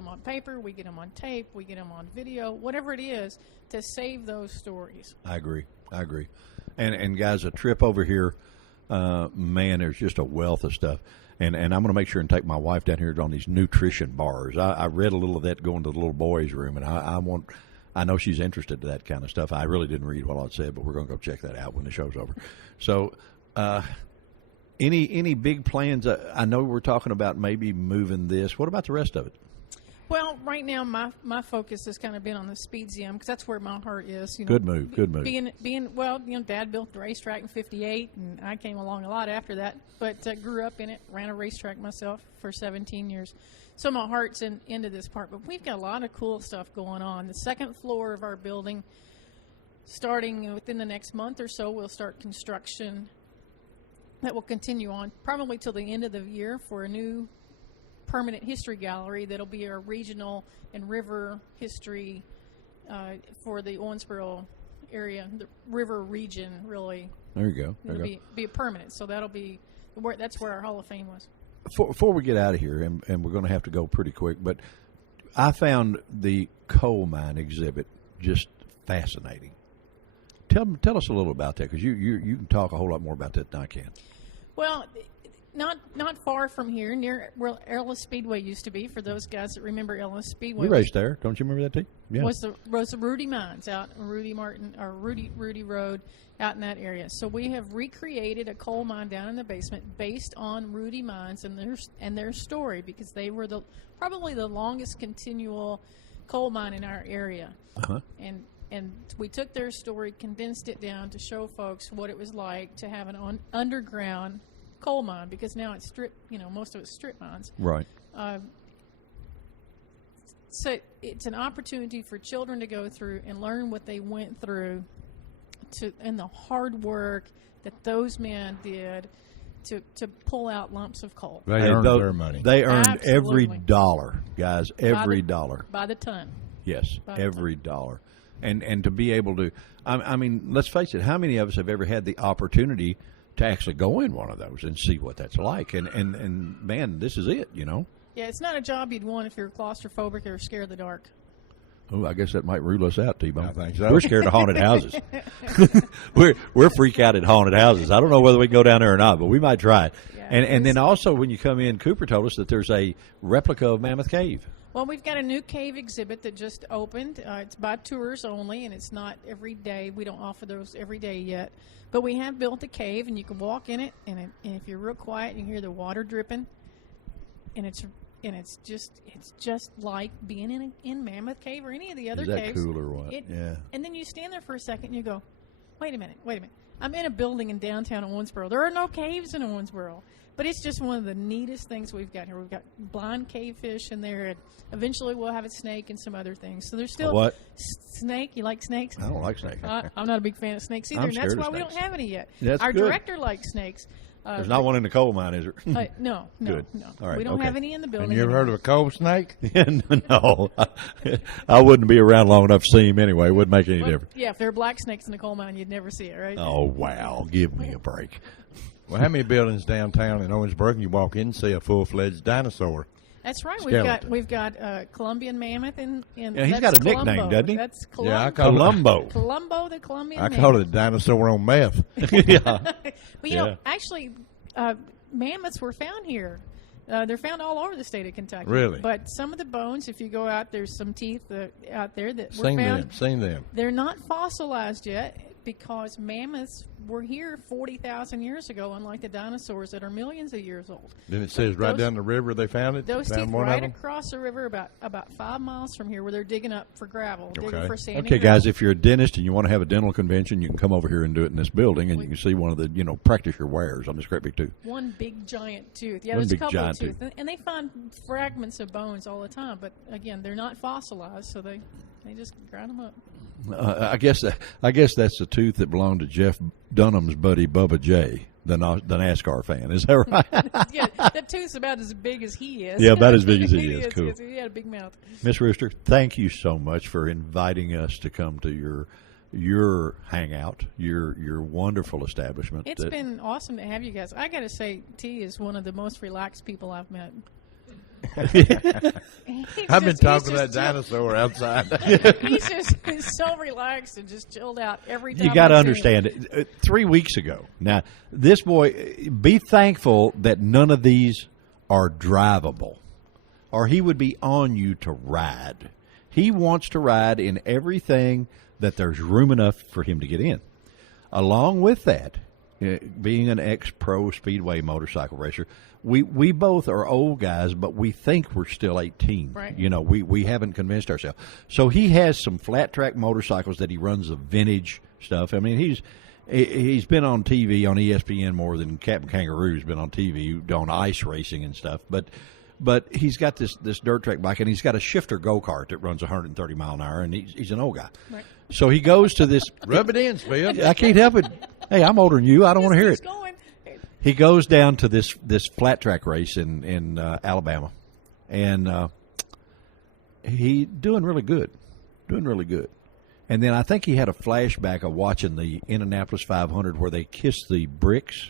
on paper, we get them on tape, we get them on video, whatever it is, to save those stories. I agree. And guys, a trip over here, man, there's just a wealth of stuff. And I'm going to make sure and take my wife down here on these nutrition bars. I read a little of that going to the little boys' room, and I know she's interested in that kind of stuff. I really didn't read what I said, but we're going to go check that out when the show's over. So, any big plans? I know we're talking about maybe moving this. What about the rest of it? Well, right now my focus has kind of been on the Speedzeum because that's where my heart is. Good move. Dad built the racetrack in '58, and I came along a lot after that. But grew up in it, ran a racetrack myself for 17 years. So my heart's into this part. But we've got a lot of cool stuff going on. The second floor of our building, starting within the next month or so, we'll start construction. That will continue on probably till the end of the year for a new permanent history gallery that'll be our regional and river history for the Owensboro area, the river region, really. There you go. It'll be a permanent, so that's where our Hall of Fame was. Before we get out of here, and we're going to have to go pretty quick, but I found the coal mine exhibit just fascinating. Tell us a little about that, because you can talk a whole lot more about that than I can. Well, not far from here, near where Ellis Speedway used to be. For those guys that remember Ellis Speedway, We raced there. Don't you remember that team? Yeah. Was the Rudy Mines out in Rudy Road out in that area. So we have recreated a coal mine down in the basement based on Rudy Mines and their story, because they were probably the longest continual coal mine in our area. Uh-huh. And we took their story, condensed it down to show folks what it was like to have an underground coal mine, because now it's most of it's strip mines. Right. So it's an opportunity for children to go through and learn what they went through and the hard work that those men did to pull out lumps of coal. They earned their money. They earned every Absolutely. dollar, guys, every dollar. By the ton. Yes, By the every dollar. And to be able to, I mean, let's face it, how many of us have ever had the opportunity to actually go in one of those and see what that's like? And man, this is it, Yeah, it's not a job you'd want if you're claustrophobic or scared of the dark. Oh, I guess that might rule us out, T-Bone. I think so. We're scared of haunted houses. we're freak out at haunted houses. I don't know whether we can go down there or not, but we might try it. Yeah, and then also when you come in, Cooper told us that there's a replica of Mammoth Cave. Well, we've got a new cave exhibit that just opened. It's by tours only, and it's not every day. We don't offer those every day yet. But we have built a cave, and you can walk in it, and if you're real quiet, you can hear the water dripping, and it's just like being in Mammoth Cave or any of the other Is that caves. cool or what? Yeah. And then you stand there for a second, and you go, wait a minute. I'm in a building in downtown Owensboro. There are no caves in Owensboro. But it's just one of the neatest things we've got here. We've got blind cavefish in there, and eventually we'll have a snake and some other things. So there's still what? Snake. You like snakes? I don't like snakes. I'm not a big fan of snakes either, I'm and that's scared why of we don't snakes. have any yet. That's Our good. director likes snakes. There's not one in the coal mine, is there? No. Good. No. All right, We don't okay. have any in the building. And you ever heard of a coal snake? No. I wouldn't be around long enough to see him anyway. It wouldn't make any difference. Yeah, if there are black snakes in the coal mine, you'd never see it, right? Oh, wow. Give me a break. Well, how many buildings downtown in Owensboro can you walk in and see a full-fledged dinosaur? That's right. Skeleton. We've got Columbian mammoth in Yeah, he's that's got a nickname, Columbo. doesn't he? That's Yeah, I Columbo. call Columbo. Columbo, the Columbian I mammoth. call it a dinosaur on meth. Yeah. Well, Yeah. actually, mammoths were found here. They're found all over the state of Kentucky. Really? But some of the bones, if you go out, there's some teeth out there that were Seen found. them. They're not fossilized yet because mammoths were here 40,000 years ago, unlike the dinosaurs that are millions of years old. Then it says right Those- down the river they found it. Those found teeth one right of them. across the river, about 5 miles from here, where they're digging up for gravel, digging Okay. for sand. and Okay, gravel. guys, if you're a dentist and you want to have a dental convention, you can come over here and do it in this building, and you can see one of the, practice your wares on this great big tooth. One big giant tooth. Yeah, One there's a big couple of giant tooth. tooth. And they find fragments of bones all the time, but again, they're not fossilized, so they just grind them up. I guess that's the tooth that belonged to Jeff Dunham's buddy Bubba J. the NASCAR fan. Is that right? Yeah, that tooth's about as big as he is. Yeah, about as big as he is. Cool. He had a big mouth. Miss Rooster, thank you so much for inviting us to come to your hangout, your wonderful establishment. It's been awesome to have you guys. I got to say, T is one of the most relaxed people I've met. I've been talking to that dinosaur outside. He's so relaxed and just chilled out every time. You got to understand it. 3 weeks ago. Now, this boy, be thankful that none of these are drivable, or he would be on you to ride. He wants to ride in everything that there's room enough for him to get in. Along with that, being an ex-pro speedway motorcycle racer, we both are old guys, but we think we're still 18. Right. You know, we haven't convinced ourselves. So he has some flat track motorcycles that he runs the vintage stuff. I mean, he's been on TV on ESPN more than Captain Kangaroo's been on TV on ice racing and stuff. But he's got this dirt track bike, and he's got a shifter go-kart that runs 130 mile an hour, and he's an old guy. Right. So he goes to this. Rub it in, Speed. I can't help it. Hey, I'm older than you. I don't want to hear it. Going. He goes down to this flat track race in Alabama, and he doing really good. And then I think he had a flashback of watching the Indianapolis 500 where they kissed the bricks,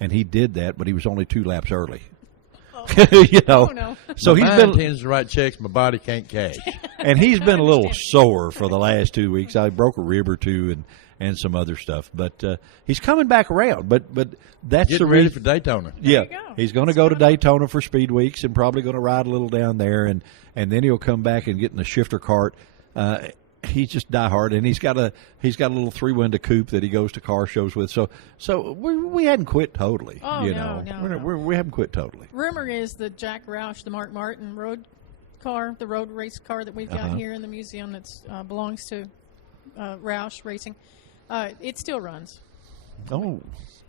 and he did that, but he was only 2 laps early. You know, Oh, no. so My he's mind been, tends to write checks my body can't cash. and he's been a little sore for the last 2 weeks. I broke a rib or two and some other stuff, but he's coming back around. But that's Getting the ready reason for Daytona. Yeah, you go. he's going to go to Daytona for Speed Weeks and probably going to ride a little down there, and then he'll come back and get in the shifter cart. He's just diehard, and he's got a little 3-window coupe that he goes to car shows with. So we hadn't quit totally. Oh, you no, know, no. we haven't quit totally. Rumor is the Jack Roush, the Mark Martin road car, the road race car that we've got here in the museum that belongs to Roush Racing. It still runs. Oh,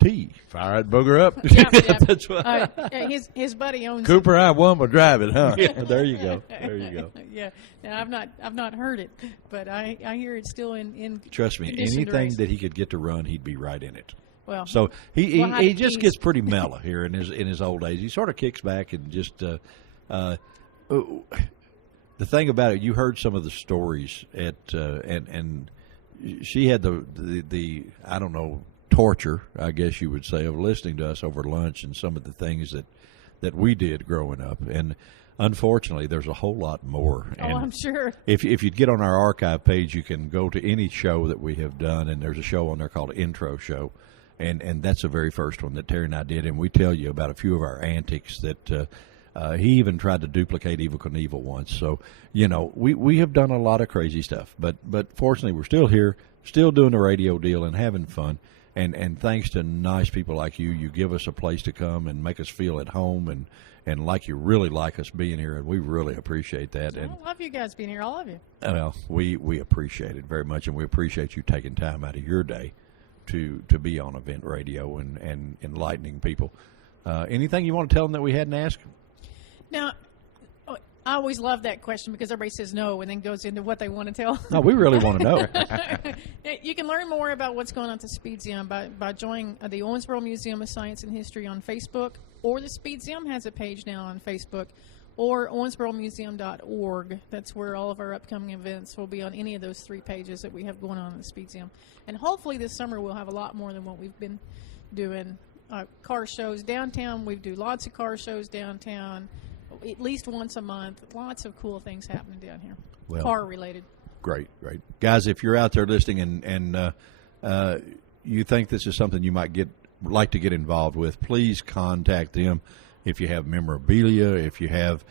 T. Fire that booger up. Yeah. That's what. His buddy owns Cooper, I won, but drive it, huh? Yeah, there you go. There you go. Yeah, now I've not heard it, but I hear it's still in. Trust me, condition to anything race. that he could get to run, he'd be right in it. Well, So he Well, how he did just he- gets pretty mellow here in his old age. He sort of kicks back and just the thing about it. You heard some of the stories at and she had the I don't know, torture, I guess you would say, of listening to us over lunch and some of the things that we did growing up. And unfortunately, there's a whole lot more. oh, And I'm sure. if you'd get on our archive page, you can go to any show that we have done, and there's a show on there called Intro Show, and that's the very first one that Terry and I did, and we tell you about a few of our antics that he even tried to duplicate Evel Knievel once. So, you know, we have done a lot of crazy stuff, but fortunately we're still here, still doing the radio deal and having fun. And thanks to nice people like you, you give us a place to come and make us feel at home and like you really like us being here, and we really appreciate that. And I love you guys being here, all of you. well, we appreciate it very much, and we appreciate you taking time out of your day to be on Event Radio and enlightening people. Anything you want to tell them that we hadn't asked? Now, I always love that question because everybody says no and then goes into what they want to tell. No, we really want to know. You can learn more about what's going on at the Speedzeum by joining the Owensboro Museum of Science and History on Facebook, or the Speedzeum has a page now on Facebook, or owensboromuseum.org. That's where all of our upcoming events will be, on any of those 3 pages that we have going on in the Speedzeum. And hopefully this summer we'll have a lot more than what we've been doing. Car shows downtown. We do lots of car shows downtown, at least once a month. Lots of cool things happening down here, Well, car related. Great. Guys, if you're out there listening and you think this is something you might like to get involved with, please contact them. If you have memorabilia, if you have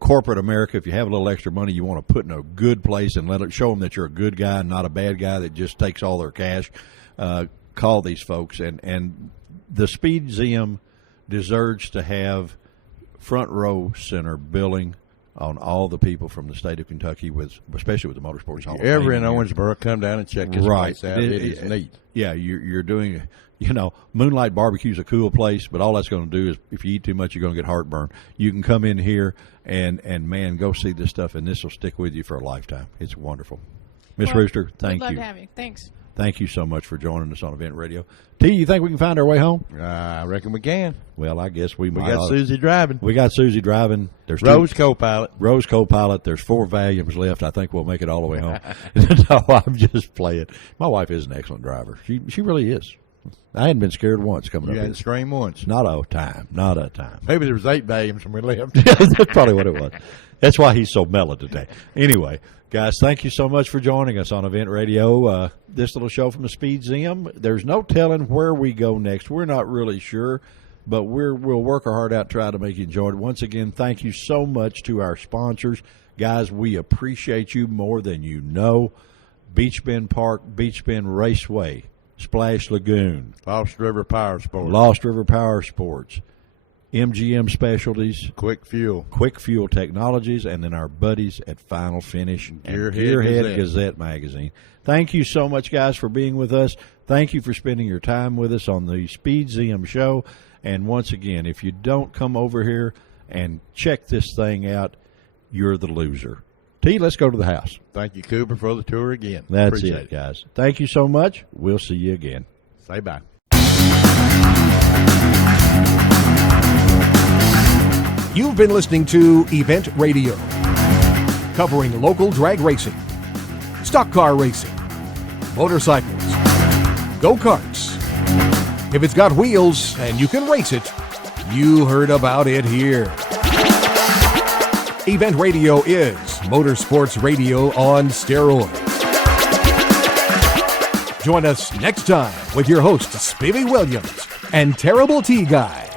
corporate America, if you have a little extra money you want to put in a good place and show them that you're a good guy and not a bad guy that just takes all their cash, call these folks. And the Speedzeum deserves to have front row center billing on all the people from the state of Kentucky, especially with the Motorsports Hall of Fame. Ever in here. Owensboro, come down and check this Right. place out. It is neat. Yeah, you're doing, Moonlight Barbecue's a cool place, but all that's going to do is, if you eat too much, you're going to get heartburn. You can come in here and man, go see this stuff, and this will stick with you for a lifetime. It's wonderful. Miss Well, Rooster, we'd thank love you. to have you. Thanks. Thank you so much for joining us on Event Radio. T, you think we can find our way home? I reckon we can. Well, I guess we got Susie driving. We got Susie driving. There's Rose co-pilot. Rose co-pilot. There's 4 volumes left. I think we'll make it all the way home. No, I'm just playing. My wife is an excellent driver. She really is. I hadn't been scared once coming up You here. hadn't screamed once. Not a time. Not a time. Maybe there was 8 volumes when we left. That's probably what it was. That's why he's so mellow today. Anyway, guys, thank you so much for joining us on Event Radio. This little show from the Speedzeum. There's no telling where we go next. We're not really sure, but we'll work our heart out, try to make you enjoy it. Once again, thank you so much to our sponsors. Guys, we appreciate you more than you know. Beach Bend Park, Beach Bend Raceway, Splash Lagoon, Lost River Power Sports, MGM Specialties, Quick Fuel Technologies, and then our buddies at Final Finish and Gearhead Gazette Magazine. Thank you so much, guys, for being with us. Thank you for spending your time with us on the Speedzeum show. And once again, if you don't come over here and check this thing out, you're the loser. T, let's go to the house. Thank you, Cooper, for the tour again. That's it, guys. Thank you so much. We'll see you again. Say bye. You've been listening to Event Radio, covering local drag racing, stock car racing, motorcycles, go-karts. If it's got wheels and you can race it, you heard about it here. Event Radio is motorsports radio on steroids. Join us next time with your hosts, Spivey Williams and Terrible T Guy.